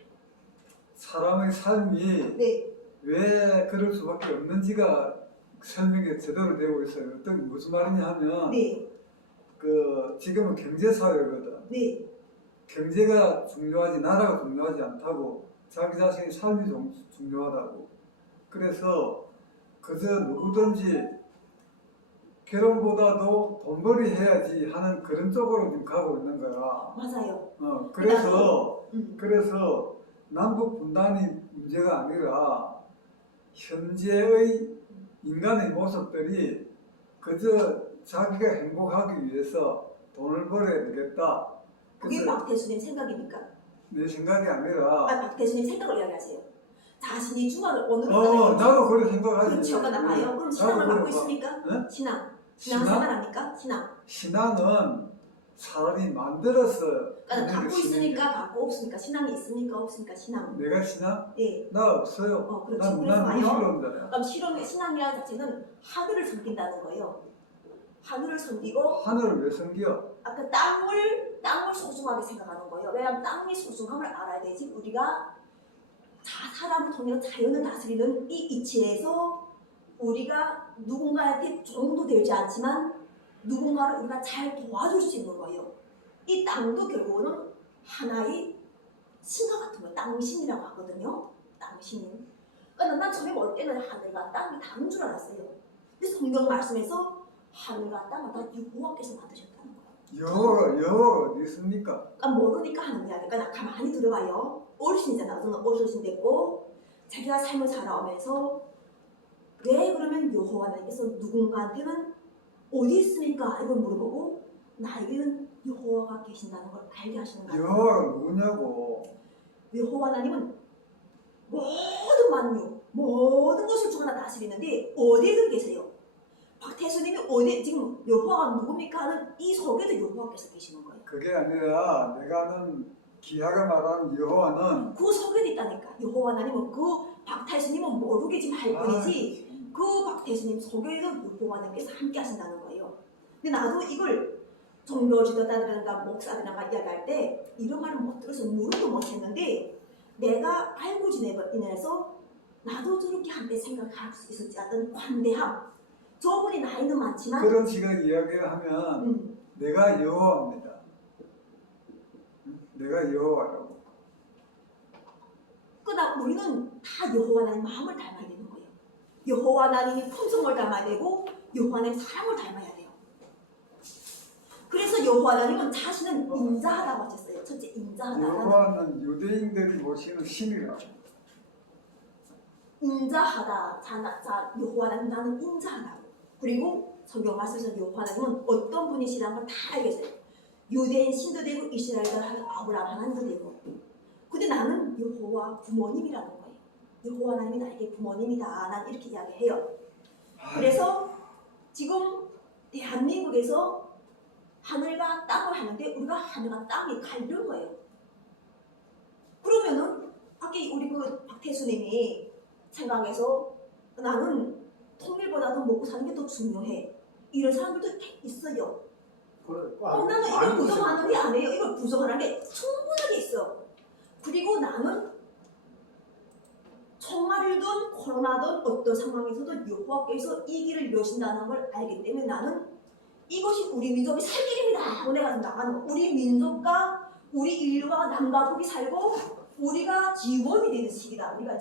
사람의 삶이 네. 왜 그럴 수밖에 없는지가 설명이 제대로 되고 있어요. 무슨 말이냐 하면 네. 지금은 경제사회거든. 네. 경제가 중요하지 나라가 중요하지 않다고 자기 자신의 삶이 중요하다고. 그래서 그저 누구든지 결혼보다도 돈벌이 해야지 하는 그런 쪽으로 지금 가고 있는 거야. 맞아요. 그래서 남북 분단이 문제가 아니라 현재의 인간의 모습들이 그저 자기가 행복하기 위해서 돈을 벌어야 되겠다. 그게 박태수님 생각입니까? 내 생각이 아니라 박태수님 생각을 이야기하세요. 자신이 중화를 어느로 나도 그렇게 생각하지. 그렇죠. 나봐요. 그럼 신앙을 갖고 있습니까? 네? 신앙 생활합니까? 신앙은 사람이 만들어서 그러니까 갖고 있으니까 갖고 없으니까 신앙이 있습니까? 없습니까? 신앙. 내가 신앙? 예. 나 없어요. 그렇죠. 그래서 난 봐요. 무신론자야. 그럼 신앙이라는 자체는 하늘을 섬긴다는 거예요. 하늘을 섬기고 하늘을 왜 섬겨? 아까 땅을 소중하게 생각하는 거예요. 왜냐하면 땅의 소중함을 알아야 되지. 우리가 사람을 통해서 자연을 다스리는 이 이치에서 우리가 누군가한테 종도 되지 않지만 누군가를 우리가 잘 도와줄 수 있는 거예요. 이 땅도 결국은 하나의 신과 같은 거예요. 땅신이라고 하거든요. 땅신. 그러니까 난 처음에 올 때는 하늘과 땅이 다른 줄 알았어요. 근데 성경 말씀에서 하늘과 땅을 다 여호와께서 만드셨다는 거예요. 여호와가 어디 있습니까? 그러니까 모르니까 하는 이야기. 그러니까 가만히 들어봐요. 어르신이잖아. 저는 어르신 됐고 자기가 삶을 살아오면서 왜 그러면 여호와 하나님께서 누군가한테는 어디 있습니까? 이걸 물어보고 나에게는 여호와가 계신다는 걸 알게 하시는 거예요. 여호와가 누구냐고. 여호와 하나님은 모든 만유, 모든 것을 주 하나 다스리는데 어디에든 계세요. 박태수님이 어디 지금 여호와가 누굽니까 하는 이 속에도 여호와께서 계시는 거예요. 그게 아니라 내가 아는 기하가 말하는 여호와는 그 속에 있다니까. 여호와 하나님은 그 박태수님은 모르겠지만 할 뿐이지 그 박태수님 속에도 여호와 하나님께서 함께 하신다는 거예요. 근데 나도 이걸 종교 지도자들이나 목사들이나 이야기할 때 이런 말을 못 들어서 물어도 못했는데 내가 알고 지내서 나도 저렇게 한때 생각할 수 있었지 않던 관대함. 저분이 나이는 많지만 그런 식의 이야기를 하면 내가 여호와입니다. 내가 여호와라고. 그러나 우리는 다 여호와 하나님 마음을 닮아야 되는 거예요. 여호와 하나님이 품성을 닮아야 되고 여호와 하나님 사랑을 닮아야 돼요. 그래서 여호와 하나님은 자신은 인자하다고 하셨어요. 첫째 인자하다. 여호와는 유대인들이 모시는 신이라고. 인자하다. 자 여호와 하나님 나는 인자하다. 그리고 성경 말씀에서 여호와 하나님은 어떤 분이시라는 걸 다 알게 했어요. 유대인 신도 되고 이스라엘도 아브라함 하나님도 되고. 근데 나는 여호와 부모님이라는 거예요. 여호와 하나님이 나에게 부모님이다. 난 이렇게 이야기해요. 그래서 지금 대한민국에서 하늘과 땅을 하는데 우리가 하늘과 땅이 갈리는 거예요. 그러면은 아까 우리 그 박태수님이 생각해서 나는 통일보다도 먹고 사는 게 더 중요해. 이런 사람들도 있어요. 나는 이걸 부정하는 게 아니에요. 이걸 부정하는 게 충분하게 있어. 그리고 나는 총알이든 코로나든 어떤 상황에서도 여호와께서 이 길을 여신다는 걸 알기 때문에 나는 이것이 우리 민족이 살 길입니다 하고 내가 나가는 우리 민족과 우리 인류가 남과 북이 살고 우리가 지원이 되는 시기다. 우리가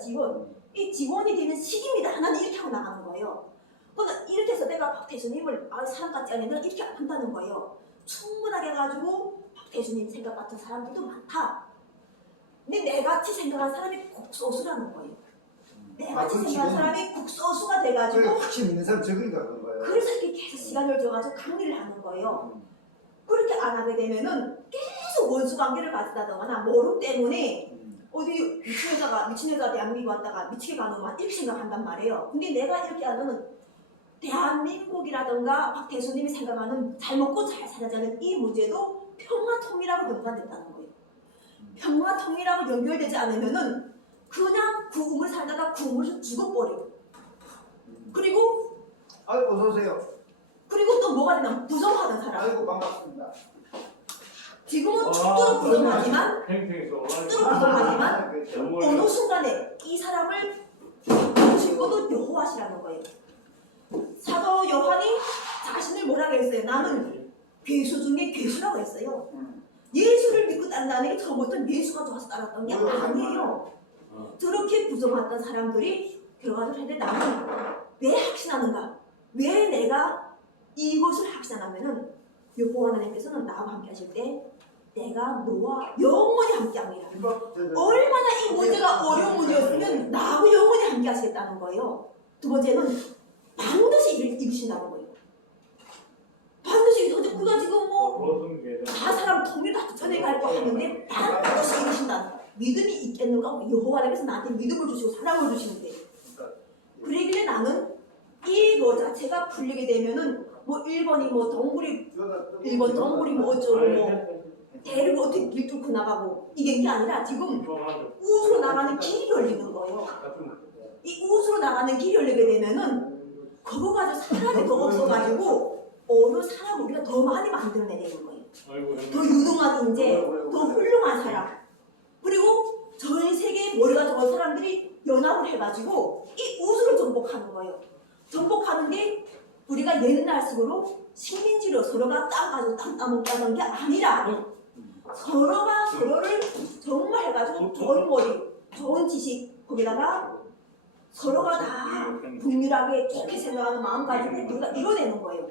이 지원이 되는 시기입니다. 나는 이렇게 하고 나가는 거예요. 그러니까 이렇게 해서 내가 박태수님을 사람 같지 않은 애들은 이렇게 안 한다는 거예요. 충분하게 해가지고 박태수님 생각 같은 사람들도 많다. 근데 내같이 생각한 사람이 국소수라는 거예요. 내같이 생각한 사람이 국소수가 돼가지고 확실히 믿는 사람 적으니까 그런 거예요. 그래서 이렇게 계속 시간을 줘가지고 강의를 하는 거예요. 그렇게 안 하게 되면은 계속 원수 관계를 가진다거나 모름 때문에 어디 미친 여자 대한민국 왔다가 미치게 가는구만 이렇게 생각한단 말이에요. 근데 내가 이렇게 하면은 대한민국이라든가 박태수님이 생각하는 잘 먹고 잘 살자는 이 문제도 평화통일하고 연관된다는 거예요. 평화통일하고 연결되지 않으면은 그냥 구음을 살다가 구음을 죽어버려요. 그리고 어서 오세요. 그리고 또 뭐가 되냐면 부정하는 사람. 아이고 반갑습니다. 지금은 축도로 부정하지만 그렇죠. 어느 순간에 이 사람을 죽어도 여호와시라는 거예요. 사도 요한이 자신을 뭐라고 했어요? 나는 괴수 중에 괴수라고 했어요. 예수를 믿고 따른다는 게 처음부터 예수가 좋아서 따랐던 게 아니에요. 저렇게 부정했던 사람들이 결과를 했는데 나는 왜 확신하는가? 왜 내가 이것을 확신하냐면은 여호와 하나님께서는 나와 함께 하실 때 내가 너와 영원히 함께 하리라. 얼마나 이 문제가 어려운 문제였으면 나하고 영원히 함께 하시겠다는 거예요. 두 번째는 반드시 이루신다는 거예요. 반드시 우리가 지금 뭐 다 사람 통일 다 전해갈 거 하는데 반드시 이루신다. 믿음이 있겠는가? 여호와 하나님께서 나한테 믿음을 주시고 사랑을 주시는데 그러길래 나는 이거 자체가 풀리게 되면은 뭐 일본이 뭐 동굴이 일본 동굴이 뭐 어쩌고 뭐 대륙을 어떻게 길 뚫고 나가고 이게 아니라 지금 우주로 나가는 길이 열리는 거예요. 이 우주로 나가는 길이 열리게 되면은 그거 가지고 사람이 더 없어가지고 어느 사람 우리가 더 많이 만들어내는 거예요. 더 유능한 인재, 더 훌륭한 사람. 그리고 전 세계에 머리가 좋은 사람들이 연합을 해가지고 이 우주를 정복하는 거예요. 정복하는데 우리가 옛날식으로 식민지로 서로가 땅 가지고 땅 따먹게 하는 게 아니라 서로가 서로를 정말 해가지고 좋은 머리, 좋은 지식 거기다가 서로가 다 분밀하게 좋게 생각하는 마음 가지고 우리가 이뤄내는 거예요.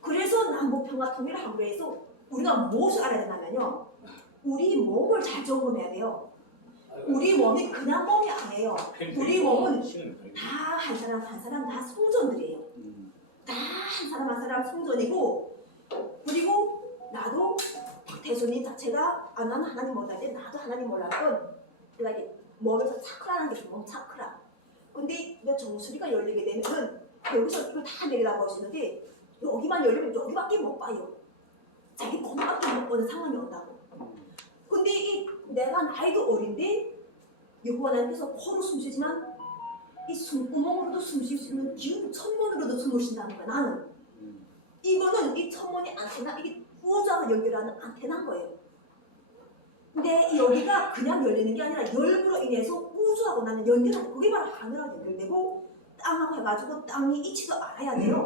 그래서 남북평화통일을 하기 위해서 우리가 무엇을 알아야 되냐면요. 우리 몸을 잘 점검해야 돼요. 우리 몸이 그냥 몸이 아니에요. 우리 몸은 다 한 사람 한 사람 다 성전들이에요. 다 한 사람 한 사람 성전이고 그리고 나도 박태수님 자체가 나는 하나님 몰랄 때 나도 하나님 몰랐던 내가 이제 몸에서 차크라는 게 몸 차크라. 근데 이 정수리가 열리게 되면은 여기서 이걸 다 내려다보시는데 여기만 열리면 여기밖에 못 봐요. 자기 고맙게 못 보는 상황이 온다고. 근데 내가 나이도 어린데 여호와 하나님께서 코로 숨쉬지만 이 숨구멍으로도 숨쉴 수 있는 기운 천문으로도 숨을 쉰다는 거야. 나는 이거는 이 천문이 안테나, 이게 우주하고 연결하는 안테나인 거예요. 근데 여기가 그냥 열리는 게 아니라 열부로 인해서 우주하고 나는 연결하는, 그게 바로 하늘하고 연결되고 땅하고 해가지고 땅의 이치도 알아야 돼요.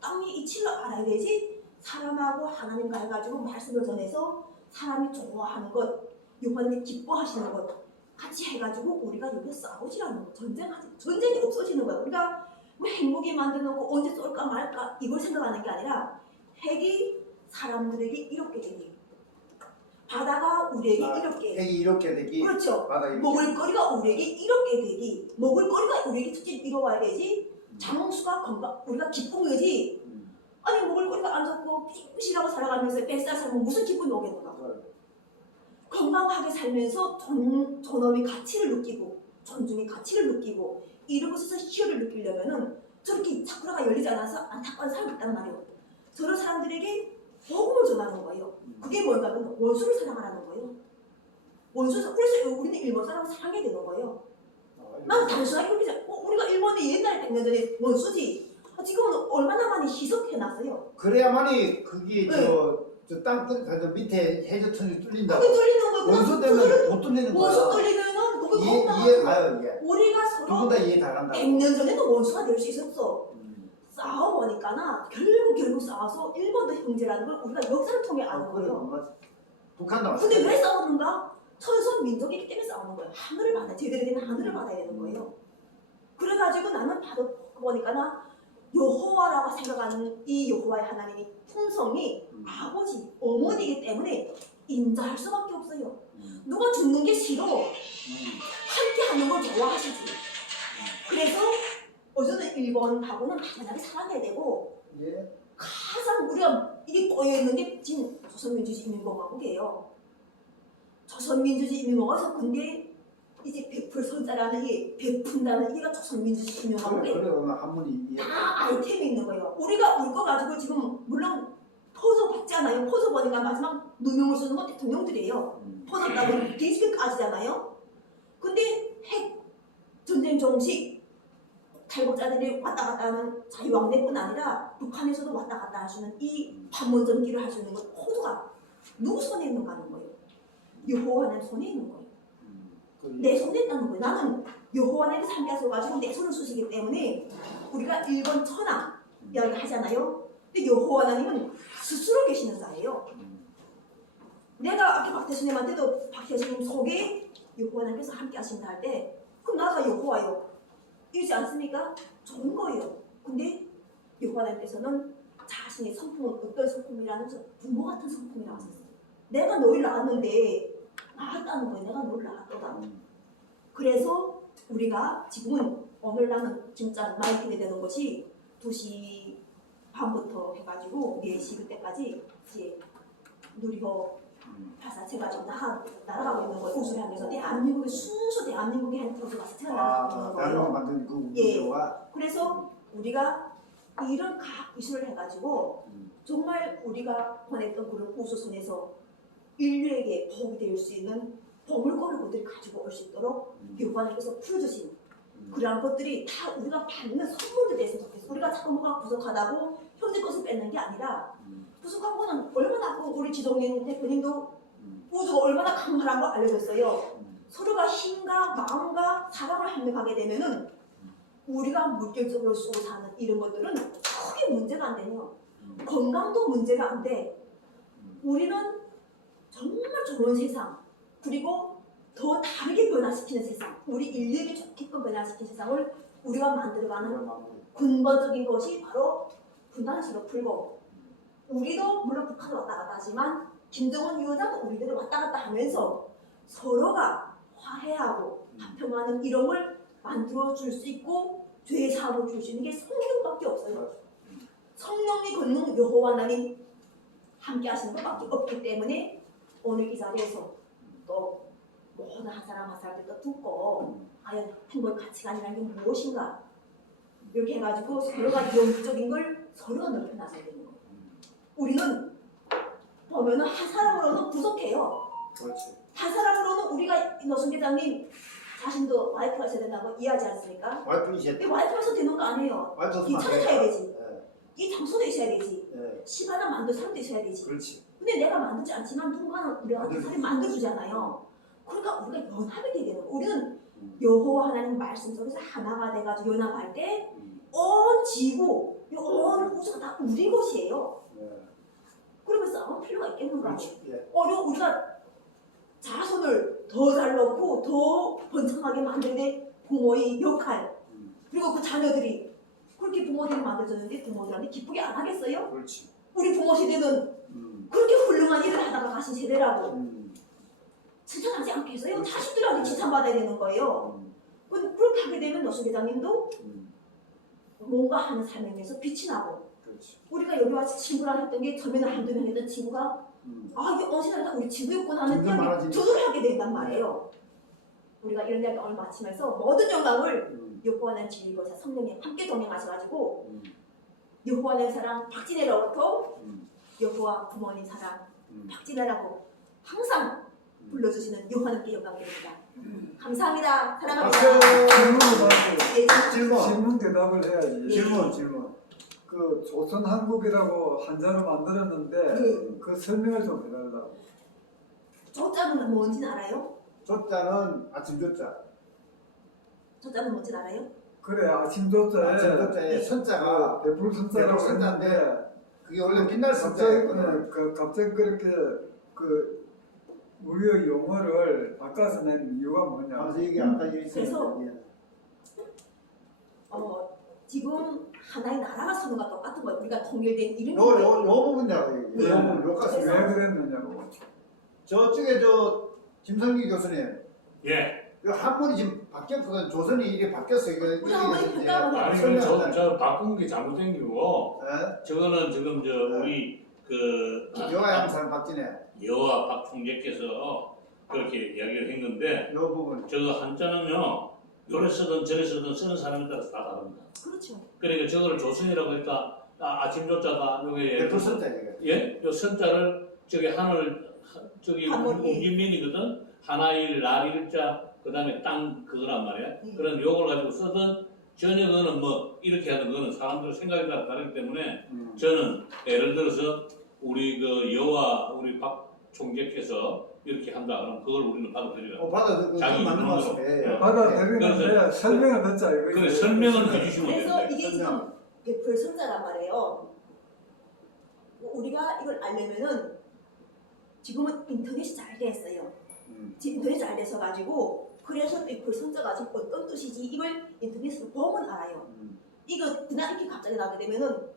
땅의 이치를 알아야 되지. 사람하고 하나님과 해가지고 말씀을 전해서 사람이 좋아하는 것, 여호와님이 기뻐하시는 것 같이 해가지고 우리가 여기 싸우지라는 거, 전쟁이 없어지는 거야. 우리가 뭐 행복이 만들어놓고 언제 쏠까 말까 이걸 생각하는 게 아니라 핵이 사람들에게 이렇게 되기, 바다가 우리에게 이렇게, 핵이 이렇게 되기, 그렇죠. 바다 이렇게. 먹을거리가 우리에게 이렇게 되기, 먹을거리가 우리에게 특히 이루어야 되지. 장수가 건강, 우리가 기쁨이지. 아니 먹을거리가 안 좋고 피시라고 살아가면서 뱃살 살면 무슨 기쁨이 오겠는가. 건강하게 살면서 존엄의 가치를 느끼고 존중의 가치를 느끼고 이런 곳에서 희열을 느끼려면은 저렇게 사쿠라가 열리지 않아서 안타까운 사람이 있단 말이에요. 저런 사람들에게 복음을 전하는 거예요. 그게 뭔가 하면 원수를 사랑하라는 거예요. 원수, 그래서 우리는 일본 사람을 사랑해야 되는 거예요. 난 단순하게 우리가 일본이 옛날에 100년 전에 원수지. 지금은 얼마나 많이 희석해놨어요. 그래야만이 그게 네. 저 땅끝 밑에 해저천이 뚫린다고. 그게 뚫리는 거고 원수 때문에 못 뚫리는 거야. 원수 뚫리면은 그거 이해 너무 가요 이게. 우리가 두 서로 분 다 이해 다 간다. 100년 전에도 원수가 될 수 있었어. 싸워보니까나 결국 싸워서 일본도 형제라는 걸 우리가 역사를 통해 아는 거예요. 북한도 근데 마찬가지야. 왜 싸우는가? 천선 민족이기 때문에 싸우는 거예요. 하늘을 받아, 제대로 된 하늘을 받아야 되는 거예요. 그래가지고 나는 보니까나 여호와라고 생각하는 이 여호와의 하나님의 품성이 아버지, 어머니이기 때문에 인자할 수밖에 없어요. 누가 죽는 게 싫어. 함께 하는 걸 좋아하시지. 그래서 어제는 일본하고는 당연하게 사랑해야 되고, 예. 가장 우리가 이게 꼬여있는 게 지금 조선민주주의인민공화국이에요. 조선민주주의인민공화국에서 근데 이제 베풀 선자라는 게 베푼다는 이게가 조선민주주의인민공화국에 그래 한문이 이해. 다 아이템이 있는 거예요. 우리가 우리 거 가지고 지금 물론 포조 받지 않아요. 포조 보니까 마지막 누명을 쓰는 건 대통령들이에요. 포조 따고 게시까지잖아요. 근데 핵 전쟁 종식 탈북자들이 왔다 갔다 하는 자유왕래뿐 아니라 북한에서도 왔다 갔다 하시는 이 판문점기를 할 수 있는 건 포도가 누구 손에 있는가 하는 거예요. 여호와는 손에 있는 거예요. 내 손에 있다는 거예요. 나는 여호와는 함께 하셔가지고 내 손을 쓰시기 때문에 우리가 일본 천하 이야기 하잖아요. 근데 여호와 하나님은 스스로 계시는 자예요. 내가 아까 박태수님한테도 박태수님 속에 여호와 하나님께서 함께 하신다 할 때 그럼 나가 여호와요. 이러지 않습니까? 좋은 거예요. 근데 여호와 하나님께서는 자신의 성품은 어떤 성품이라는 부모 같은 성품이라고 하셨어요. 내가 너를 낳았는데 낳았다는 거예요. 내가 너를 낳았다. 그래서 우리가 지금은 오늘날은 진짜 마이팅이 되는 것이 2시 반부터 해가지고 4시 그때까지 이제 누리호 바사체가 지금 날아가고 있는 거예요. 우수를 하면서 대한민국의 순수 대한민국의 한 우수 바사체가 날아가고 있는 거예요. 나는 만든 그 예. 우주와. 그래서 우리가 이런 각 기술을 해가지고 정말 우리가 보냈던 그런 우수선에서 인류에게 복이 될 수 있는 보물고를 그들이 가지고 올 수 있도록 여호와께서 풀어주신 그러한 것들이 다 우리가 받는 선물이 됐으면 좋겠어. 우리가 자꾸 뭐가 부족하다고 형제 것을 뺏는 게 아니라 부족한 거는 얼마나 우리 지동님 대표님도 우주가 얼마나 강하라는 걸 알려줬어요. 서로가 힘과 마음과 사랑을 협력하게 되면은 우리가 물질적으로 쓰고 사는 이런 것들은 크게 문제가 안 돼요. 건강도 문제가 안 돼. 우리는 정말 좋은 세상 그리고 더 다르게 변화시키는 세상, 우리 인류에게 좋게끔 변화시키는 세상을 우리가 만들어가는 근본적인 것이 바로 분단식으로 풀고 우리도 물론 북한을 왔다 갔다 하지만 김정은 위원장도 우리들을 왔다 갔다 하면서 서로가 화해하고 화평하는 이런 걸 만들어줄 수 있고 죄 사함을 줄 수 있는 게 성령밖에 없어요. 성령이 걷는 여호와 하나님 함께 하시는 것밖에 없기 때문에 오늘 이 자리에서 또 모든 한 사람 한 사람들 듣고 과연 행복의 가치관이라는 게 무엇인가 이렇게 해가지고 서로가 영적인 걸 서로가 넓혀나가야 되는 거예요. 우리는 보면은 한 사람으로는 부족해요. 그렇지. 한 사람으로는 우리가 노선 계장님 자신도 와이프가 있어야 된다고 이해하지 않습니까? 와이프 있어야 이 돼. 와이프가 있어도 되는 거 아니에요. 와이프 이 없으면 안 차도 돼. 타야 되지. 예, 이 장소도 있어야 되지. 예. 집 하나 만들 사람도 있어야 되지. 그렇지. 근데 내가 만들지 않지만 누군가는 우리가 사람이 만들어주잖아요. 그러니까 우리가 연합이 되게 되는 거예요. 우리는 여호와 하나님 말씀 속에서 하나가 돼가지고 연합할 때 온 지구, 온 우주가 다 우리 것이에요. 예. 그러면 싸울 필요가 있겠는가? 그렇지. 예. 우리가 자손을 더 잘 넣고 더 번창하게 만드는데 부모의 역할 그리고 그 자녀들이 그렇게 부모들이 만들어졌는데 부모들한테 기쁘게 안 하겠어요? 그렇지. 우리 부모 세대는 그렇게 훌륭한 일을 하다가 가신 세대라고 칭찬하지 않겠어요? 자식들한테 칭찬받아야 되는 거예요. 그렇게 하게 되면 노수 회장님도 뭔가 하는 삶에서 빛이 나고 그렇지. 우리가 여기 와서 친구랑 했던 게 처음에는 한두 명 했던 친구가 아 이게 언제나 우리 친구였구나 하는 점점 이야기 많아지니까. 두드려 하게 된단 말이에요. 우리가 이런 이야기 오늘 마치면서 모든 영광을 여호와는 지휘고자 성령님 함께 동행하셔가지고 여호와는 사랑 박진혜로부터 여호와 부모님 사랑 박진혜라고 항상 불러주시는 여호와님께 영광드립니다. 감사합니다. 사랑합니다. 질문을 받고 예, 질문. 질문 대답을 해야지. 질문. 그 조선 한국이라고 한자로 만들었는데 네. 그 설명을 좀 해달라고. 조자는 뭔지는 알아요? 조자는 아침 조자. 조자는 뭔지는 알아요? 그래 아침 조자에 아침 조자의 선자가 배풀 선자라고 배풀 선자인데 했는데 그게 원래 빛날 갑자기 선자예요. 갑자기 그렇게 그 우리의 용어를 바꿔서 낸 이유가 뭐냐? 그래서 이게 아까 그래서 있었는데 지금 하나의 나라가 서는 것과 똑같은 거예요. 우리가 통일된 이름이 요 부분이라고 네. 얘기해요. 요 부분 요까지. 왜 그랬느냐고. 저쪽에 김성기 교수님 예. 이 한문이 지금 바뀌었거든. 조선이 이게 바뀌었어. 이거 우리 한번 이제 평가하면 아니 설명한다. 저 바꾼 게 잘못된 게고 예? 저거는 지금 우리 그 여하양산 박진해. 여와 박 총재께서 그렇게 이야기를 했는데 요 부분. 저거 한자는요 요래 쓰든 저래 쓰든 쓰는 사람에 따라서 다 다릅니다. 그렇죠. 그러니까 저거를 조선이라고 했다. 아침 조자가 요게 배풀 선자 이게. 예? 요 선자를 저기 저기 한문이. 웅진면이거든. 하나일 날일자 그다음에 땅 그거란 말이야. 그런 요걸 가지고 쓰든 전혀 그거는 뭐 이렇게 하는 거는 사람들 생각에 따라 다르기 때문에 저는 예를 들어서 우리 그 여와 우리 박 총재께서 이렇게 한다 그러면 그걸 우리는 받아들이라. 받아 자기 맞는 것 눈으로. 같습니다. 받아들이는데 그래서- 설명을 듣자 이거. 그래 설명은 해주시면 그래서 되는데. 이게 지금 배풀 선자란 말이에요. 우리가 이걸 알려면은 지금은 인터넷이 잘 됐어요. 지금 인터넷이 잘 돼서 가지고 그래서 배풀 선자가 지금 어떤 뜻이지 이걸 인터넷으로 보면 알아요. 이거 그냥 이렇게 갑자기 나오게 되면은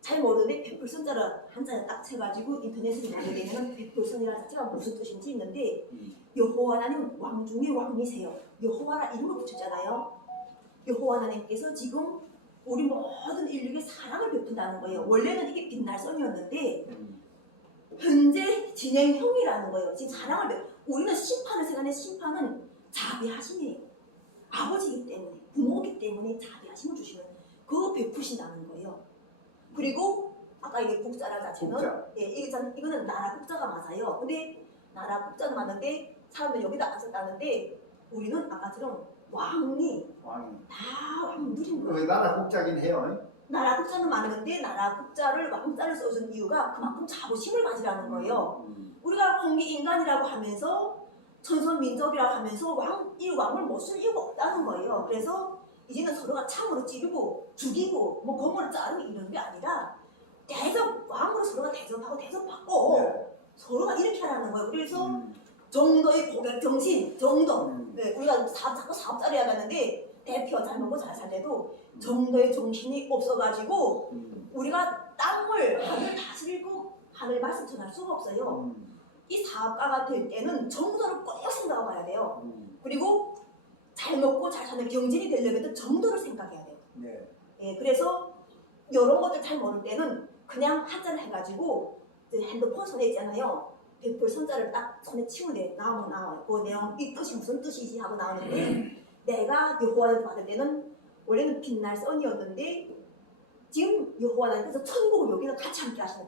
잘 모르는데 배풀선자를 한자를 딱 쳐가지고 인터넷에 나오게 되면은 배풀선이라는 자체가 무슨 뜻인지 있는데 여호와 하나님 왕 중에 왕이세요. 여호와라 이름을 붙였잖아요. 여호와 하나님께서 지금 우리 모든 인류에게 사랑을 베푼다는 거예요. 원래는 이게 빛날성이었는데 현재 진행형이라는 거예요. 지금 우리는 심판을 생각하는 심판은 자비하심이에요. 아버지이기 때문에 부모이기 때문에 자비하심을 주시면 그거 베푸신다는 거예요. 그리고 아까 이게 국자라 자체는 국자. 예, 이거는 나라 국자가 맞아요. 근데 나라 국자는 맞는데 사람들 여기다 안 썼다는데 우리는 아까처럼 왕이 다 왕들인 거예요. 그 나라 국자긴 해요. 나라 국자는 맞는데 나라 국자를 왕자를 써준 이유가 그만큼 자부심을 가지라는 거예요. 우리가 공기인간이라고 하면서 천선민족이라고 하면서 이 왕을 못 쓸 이유가 없다는 거예요. 그래서 이제는 서로가 창으로 찌르고 죽이고 뭐 검으로 자르고 이런 게 아니라 왕으로 서로가 대접받고 네. 서로가 이렇게 하라는 거예요. 그래서 정도의 고객 정신 정도 네, 우리가 자꾸 사업자를 해야하는데 대표 잘 먹고 잘 살 때도 정도의 정신이 없어가지고 우리가 하늘 다스리고 하늘 말씀 전할 수가 없어요. 이 사업가가 될 때는 정도를 꼭 생각하고 가야 돼요. 그리고 잘 먹고 잘 사는 경진이 되려면 정도를 생각해야 돼요. 네. 예, 그래서 이런 것들 잘 모를 때는 그냥 한자를 해가지고 핸드폰 손에 있잖아요. 배풀 선자를 딱 손에 치우는데 나와요. 그 내용 이 뜻이 무슨 뜻이지 하고 나오는데 내가 여호와를 받을 때는 원래는 빛날 선이었는데 지금 여호와 하나님께서 천국을 여기서 같이 함께 하시는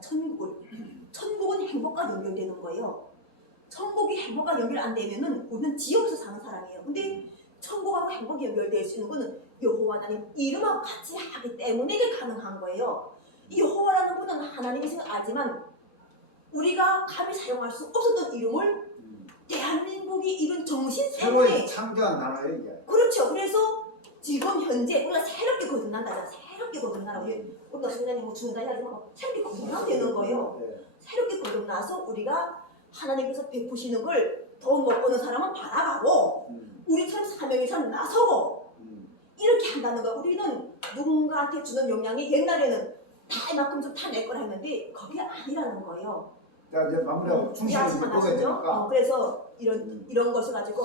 천국은 행복과 연결되는 거예요. 천국이 행복과 연결 안 되면은 우리는 지옥에서 사는 사람이에요. 근데 천국하고 행복이 연결될 수 있는 거는 여호와 하나님 이름하고 같이 하기 때문에 이게 가능한 거예요. 이 여호와라는 분은 하나님이신 알지만 우리가 감히 사용할 수 없었던 이름을 대한민국이 이룬 정신 때문에 새로이 창조한 단어예요 이게. 그렇죠. 그래서 지금 현재 우리가 새롭게 거듭난다잖아. 새롭게 거듭나라고. 우리가 순간에 뭐 죽는다 해야지 뭐 새롭게 거듭나면 되는 거예요. 네. 새롭게 거듭나서 우리가 하나님께서 베푸시는 걸 돈 못 버는 사람은 받아가고 우리처럼 사명의 사람 나서고 이렇게 한다는 거. 우리는 누군가한테 주는 영향이 옛날에는 다 이만큼 좀 다 내 거라 했는데 그게 아니라는 거예요. 자 이제 마무리하고 충실히 이해하시면 보게 하시죠? 되니까. 그래서 이런 것을 가지고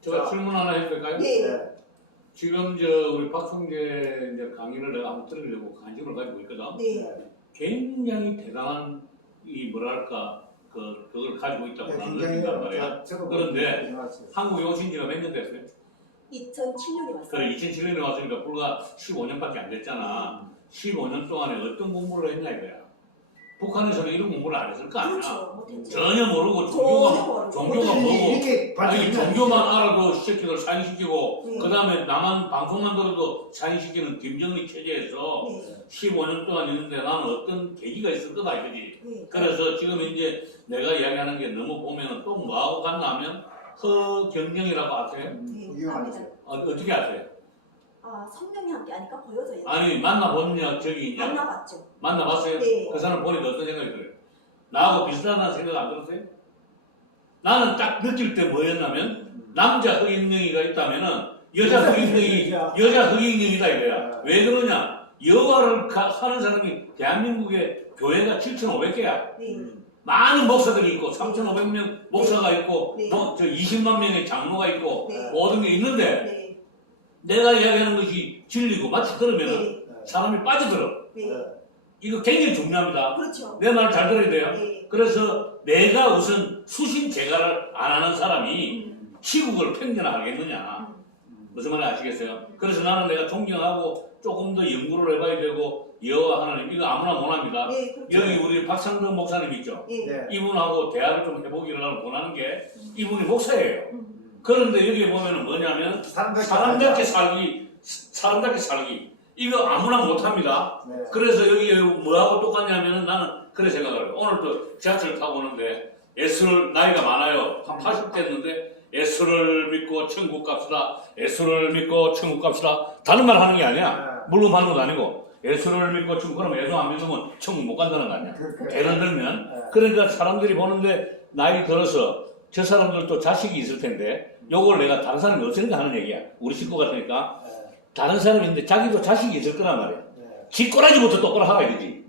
제가 질문 하나 해도 될까요? 네. 네. 지금 우리 박성재 이제 강의를 내가 한번 들으려고 관심을 가지고 있거든. 네. 굉장히 대단한 이 뭐랄까 그걸 가지고 있다고 네, 나는 굉장히 느낀단 말이야. 그런데 한국에 오신 지가 몇 년 됐어요? 2007년에 왔어요. 그래 2007년에 왔으니까 불과 15년밖에 안 됐잖아. 15년 동안에 어떤 공부를 했냐 이거야. 북한에서는 이런 공부를 안 했을 거 아니야. 그렇죠. 못했죠. 전혀 모르고 전혀 종교가 뭐고 이렇게 아니 종교만 알아도 새끼들 사인시키고 네. 그 다음에 나만 방송만 들어도 사인시키는 김정일 체제에서 네. 15년 동안 있는데 나는 어떤 계기가 있을 거다 이거지. 네. 그래서 지금 이제 내가 이야기하는 게 너무 보면은 또 뭐하고 같나 하면 허경영이라고 아세요? 네. 압니다. 어떻게 아세요? 아, 성령이 함께 하니까 보여져요. 아니 만나본 적이 있냐? 만나봤죠. 만나봤어요? 네. 그 사람 보니까 어떤 생각이 들어요? 나하고 비슷하다는 생각 안 들었어요? 나는 딱 느낄 때 뭐였냐면 남자 흑인영이가 있다면은 여자 흑인영이다 이거야. 왜 그러냐? 여가를 하는 사람이 대한민국에 교회가 7,500개야. 네. 많은 목사들이 있고 3,500명 목사가 있고 네. 저 20만 명의 장로가 있고 네. 모든 게 있는데 네. 내가 이야기하는 것이 진리고 마치 그러면은 네. 사람이 빠져들어. 네. 이거 굉장히 중요합니다. 그렇죠. 내 말 잘 들어야 돼요. 네. 그래서 내가 우선 수신 제가를 안 하는 사람이 시국을 평균하겠느냐. 무슨 말인지 아시겠어요? 그래서 나는 내가 존경하고 조금 더 연구를 해봐야 되고 여호와 하나님 이거 아무나 못합니다. 네. 그렇죠. 여기 우리 박상덕 목사님 있죠? 네. 네. 이분하고 대화를 좀 해보기를 원하는 게 이분이 목사예요. 그런데 여기 보면은 뭐냐면 사람답게 살기 이거 아무나 못합니다. 네. 그래서 여기 뭐하고 똑같냐면은 나는 그래 생각을 해요. 오늘 또 지하철 타고 오는데 예수를 나이가 많아요. 한 80 됐는데 예수를 믿고 천국 갑시다. 예수를 믿고 천국 갑시다. 다른 말 하는 게 아니야. 물론 하는 것도 아니고 예수를 믿고 천국 그러면 예수 안 믿으면 천국 못 간다는 거 아니야. 예를 들면 그러니까 사람들이 보는데 나이 들어서 저 사람들도 자식이 있을 텐데 요걸 내가 다른 사람이 없으니까 하는 얘기야. 우리 식구 같으니까 다른 사람이 있는데 자기도 자식이 있을 거란 말이야. 쥐꼬라지부터 똑바로 하라 이거지.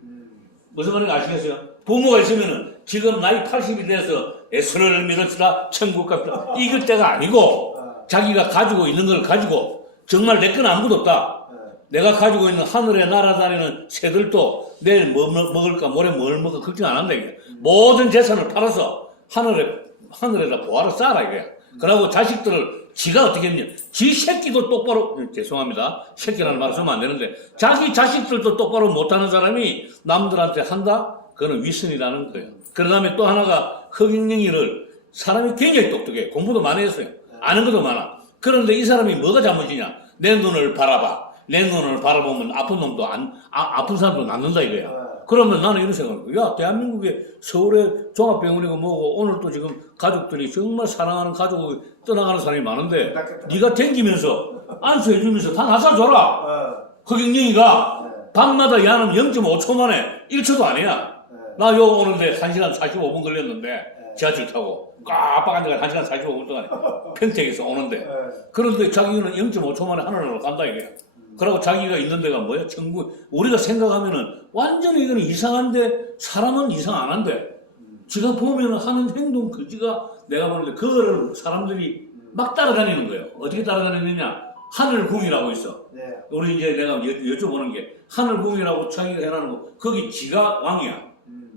무슨 말인지 아시겠어요? 부모가 있으면은 지금 나이 80이 돼서 예수를 믿읍시다 천국 갑시다 이럴 때가 아니고 자기가 가지고 있는 걸 가지고 정말 내 건 아무것도 없다. 내가 가지고 있는 하늘에 날아다니는 새들도 내일 뭐 먹을까 모레 뭘 먹을까 걱정 안 한다 이게. 모든 재산을 팔아서 하늘에다 보화를 쌓아라 이거야. 그러고 자식들을 지가 어떻게 했냐. 지 새끼도 똑바로, 죄송합니다. 새끼라는 말 쓰면 안 되는데, 자기 자식들도 똑바로 못하는 사람이 남들한테 한다? 그거는 위선이라는 거예요. 그 다음에 또 하나가 흑인영이를 사람이 굉장히 똑똑해. 공부도 많이 했어요. 아는 것도 많아. 그런데 이 사람이 뭐가 잘못이냐. 내 눈을 바라봐. 내 눈을 바라보면 아픈 놈도 아픈 사람도 낫는다 이거야. 그러면 나는 이런 생각을 해요. 야, 대한민국에 서울에 종합병원이고 뭐고 오늘 또 지금 가족들이 정말 사랑하는 가족이 떠나가는 사람이 많은데 네가 댕기면서 안수해주면서 다 나서 줘라. 흑인영이가 밤마다 야는 0.5초 만에 1초도 아니야. 나 요 오는데 1시간 45분 걸렸는데 지하철 타고 꽉 앉아가 1시간 45분 동안에 평택에서 오는데 그런데 자기는 0.5초 만에 하늘으로 간다 이거야. 그러고 자기가 있는 데가 뭐야? 천국. 우리가 생각하면은 완전히 이거는 이상한데 사람은 이상 안 한데 지가 보면은 하는 행동 그지가 내가 보는데 그거를 사람들이 막 따라다니는 거예요. 어떻게 따라다니느냐? 하늘궁이라고 있어. 네. 우리 이제 내가 여쭤보는 게 하늘궁이라고 자기가 해라는 거 거기 지가 왕이야.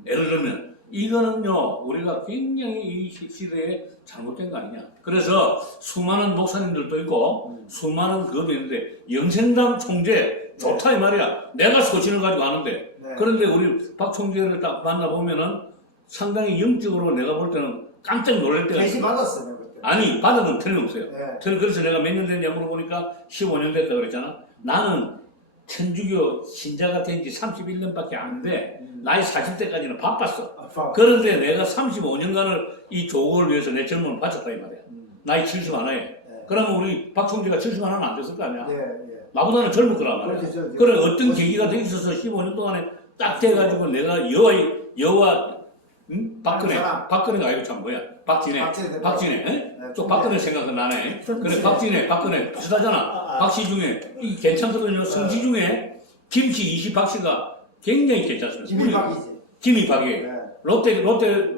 예를 들면 이거는요 우리가 굉장히 이 시대에 잘못된 거 아니냐. 그래서 수많은 목사님들도 있고 수많은 그것도 있는데 영생당 총재 좋다 이 말이야. 내가 소신을 가지고 하는데 네. 그런데 우리 박 총재를 딱 만나보면은 상당히 영적으로 내가 볼 때는 깜짝 놀랄 때가 계시 있어요. 받았어요 그때. 아니, 받은 건 틀림없어요. 네. 저는 그래서 내가 몇 년 됐냐 물어보니까 15년 됐다 그랬잖아. 나는 천주교 신자가 된 지 31년밖에 안 돼. 나이 40대까지는 바빴어. 아파. 그런데 내가 35년간을 이 조국을 위해서 내 젊음을 바쳤다 이 말이야. 나이 70 하나에. 그러면 우리 박 총재가 70 하나는 안 됐을 거 아니야. 예, 예. 나보다는 젊을 거란 말이야. 그렇죠. 그래 어떤 계기가 돼 있어서 15년 동안에 딱 돼가지고 내가 여와 박근혜, 사람. 박근혜가 아니고 참 뭐야? 박진애, 또 박근혜 생각은 나네. 그래 박근혜 비슷하잖아. 박씨 중에 이 괜찮거든요. 성씨 중에 김치 20박씨가 굉장히 괜찮습니다. 김이박이지. 김이박이. 네. 롯데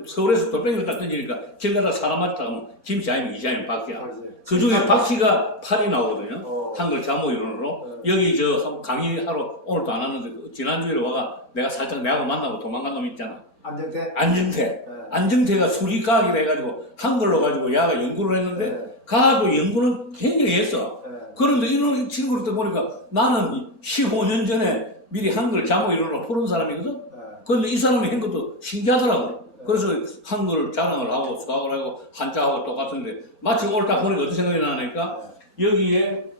서울에서 돌멩이를 딱 던지니까 길 가다 사람 맞다 하면 김치 아니면 이자면 박씨야. 그 중에 박씨가 8이 나오거든요. 한글 자모 이론으로. 여기 저 강의하러 오늘도 안 왔는데 지난주에 와가 내가 살짝 내하고 만나고 도망간 놈 있잖아. 안정태. 안정태가 수리과학이라 해가지고 한글로 가지고 야가 연구를 했는데 네. 가도 연구는 굉장히 했어. 네. 그런데 이런 친구를 또 보니까 나는 15년 전에 미리 한글 자모 이론으로 푸른 사람이거든. 네. 그런데 이 사람이 한 것도 신기하더라고. 그래서 한글 자랑을 하고 수학을 하고 한자하고 똑같은데 마치 오늘 딱 보니까 어떤 생각이 나니까 여기에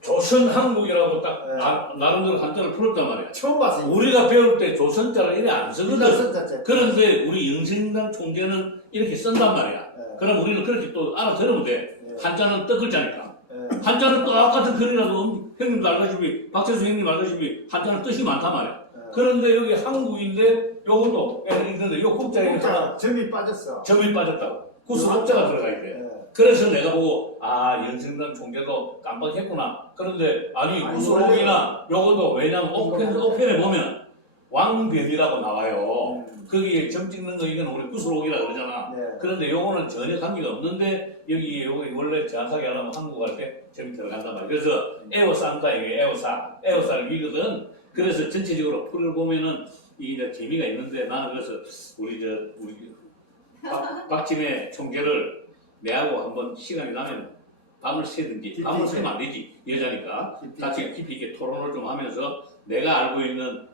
조선한국이라고 딱 네. 나름대로 한자를 풀었단 말이야. 처음 봤어요. 우리가 배울 때 조선자를 이래 안 쓰거든. 일란선자체. 그런데 우리 영생당 총재는 이렇게 쓴단 말이야. 네. 그럼 우리는 그렇게 또 알아들으면 돼. 네. 한자는 떡글자니까. 네. 한자는 똑같은 글이라도 형님도 알다시피 박재수 형님 알다시피 한자는 뜻이 많단 말이야. 네. 그런데 여기 한국인데 요것도 있는데 요 국자에 국자 점이 빠졌어. 점이 빠졌다고. 구슬 옥자가 들어가 있대. 네. 그래서 내가 보고 영생당 총재도 깜빡했구나. 그런데 아니 아니, 구슬옥이나 요것도 왜냐면 오편에 보면 왕변이라고 나와요. 거기에 점 찍는 거 이건 우리 구슬옥이라 그러잖아. 네. 그런데 요거는 전혀 관계가 없는데 여기 요거 원래 정확하게 하려면 한국 갈 때 점이 들어간단 말이야. 그래서 에어싼다 이게 에어쌀 위거든. 그래서 전체적으로 풀을 보면은 이게 재미가 있는데 나는 그래서 우리 박진애 총재를 내하고 한번 시간이 나면 밤을 새든지 밤을 새면 안 되지 여자니까 같이 깊이 있게 토론을 좀 하면서 내가 알고 있는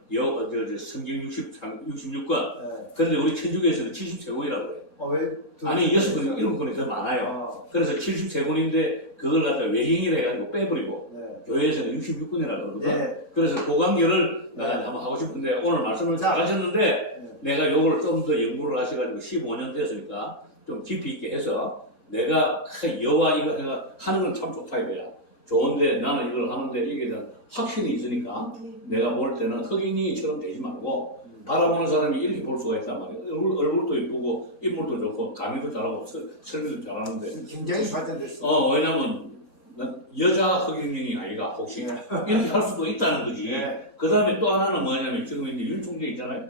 성경 66권 그런데 우리 천주교에서는 73권이라고 그래. 왜? 아니 6권, 7권이 더 많아요. 그래서 73권인데 그걸 갖다 외행이라 해가지고 빼버리고 교회에서는 66권이라고 그러거든. 네. 그래서 그 관계를 내가 한번 하고 싶은데 오늘 말씀을 잘하셨는데 내가 요걸 좀 더 연구를 하셔가지고 15년 됐으니까 좀 깊이 있게 해서 내가 여와 이거 하는 건 참 좋다 이거야. 좋은데 나는 이걸 하는데 이게 대한 확신이 있으니까 내가 볼 때는 흑인이처럼 되지 말고 바라보는 사람이 이렇게 볼 수가 있단 말이야. 얼굴도 이쁘고 인물도 좋고 강의도 잘하고 설명도 잘하는데 굉장히 발전됐어. 왜냐면 난 여자 흑인이 아이가 혹시 이렇게 할 수도 있다는 거지. 그 다음에 또 하나는 뭐냐면 지금 이제 윤 총재 있잖아요.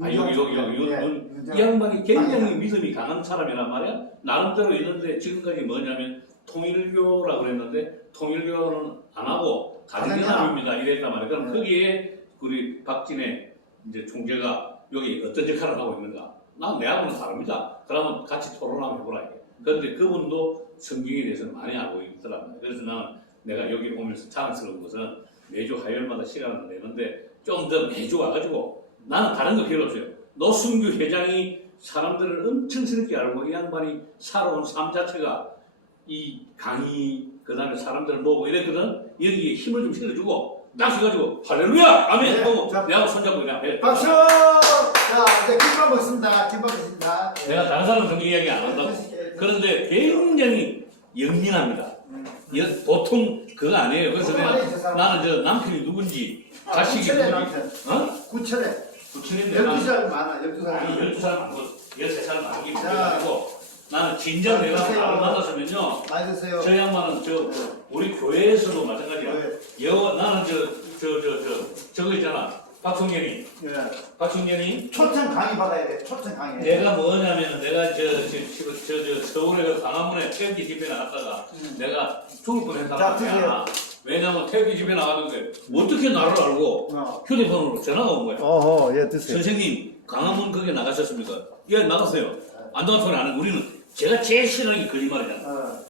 이 양반이 굉장히 믿음이 강한 사람이란 말이야. 나름대로 있는데 지금까지 뭐냐면 통일교라고 그랬는데 통일교는 안 하고 가정연합입니다 이랬단 말이야. 그럼 거기에 우리 박진애 이제 총재가 여기 어떤 역할을 하고 있는가? 난 내하고는 다릅니다. 그러면 같이 토론을 한번 해보라 이게. 그런데 그분도 성경에 대해서 많이 알고 있더란 말이야. 그래서 나는 내가 여기 오면서 자랑스러운 것은 매주 화요일마다 시간을 내는데 좀 더 매주 와가지고 나는 다른 거 필요 없어요. 노승규 회장이 사람들을 엄청 스럽게 알고 이 양반이 살아온 삶 자체가 이 강의 그 다음에 사람들을 모으고 이랬거든. 여기에 힘을 좀 실어주고 딱 해가지고 할렐루야 아멘 하고 내하고 손잡고 그냥 해. 박수! 자 이제 김밥 먹습니다. 김밥 먹습니다. 내가 다른 사람은 성경 이야기 안 한다고. 그런데 굉장히 영민합니다. 보통 그거 아니에요. 그래서 내가 나는 저 남편이 누군지 자식이 누군지 구철에 부처님인데 12살 많아. 12살. 아니 12살 많고 13살 많기 때문에 나는 진정 내가 나를 만났으면요 많이 드세요. 저 양반은 우리 교회에서도 마찬가지야. 나는 저거 있잖아 박성현이 초청 강의 받아야 돼. 초청 강의. 내가 뭐냐면 내가 서울에 그 강화문에 태극기 집회 나갔다가 내가 죽을 뻔했다는 거야. 왜냐면 태극기 집회 나갔는데 어떻게 나를 알고 휴대폰으로 전화가 온 거야. 예, 드세요. 선생님 강화문 거기에 나가셨습니까? 예 나갔어요. 안 나간 소리 안 해. 우리는 제가 제일 싫어하는 게 거짓말이잖아.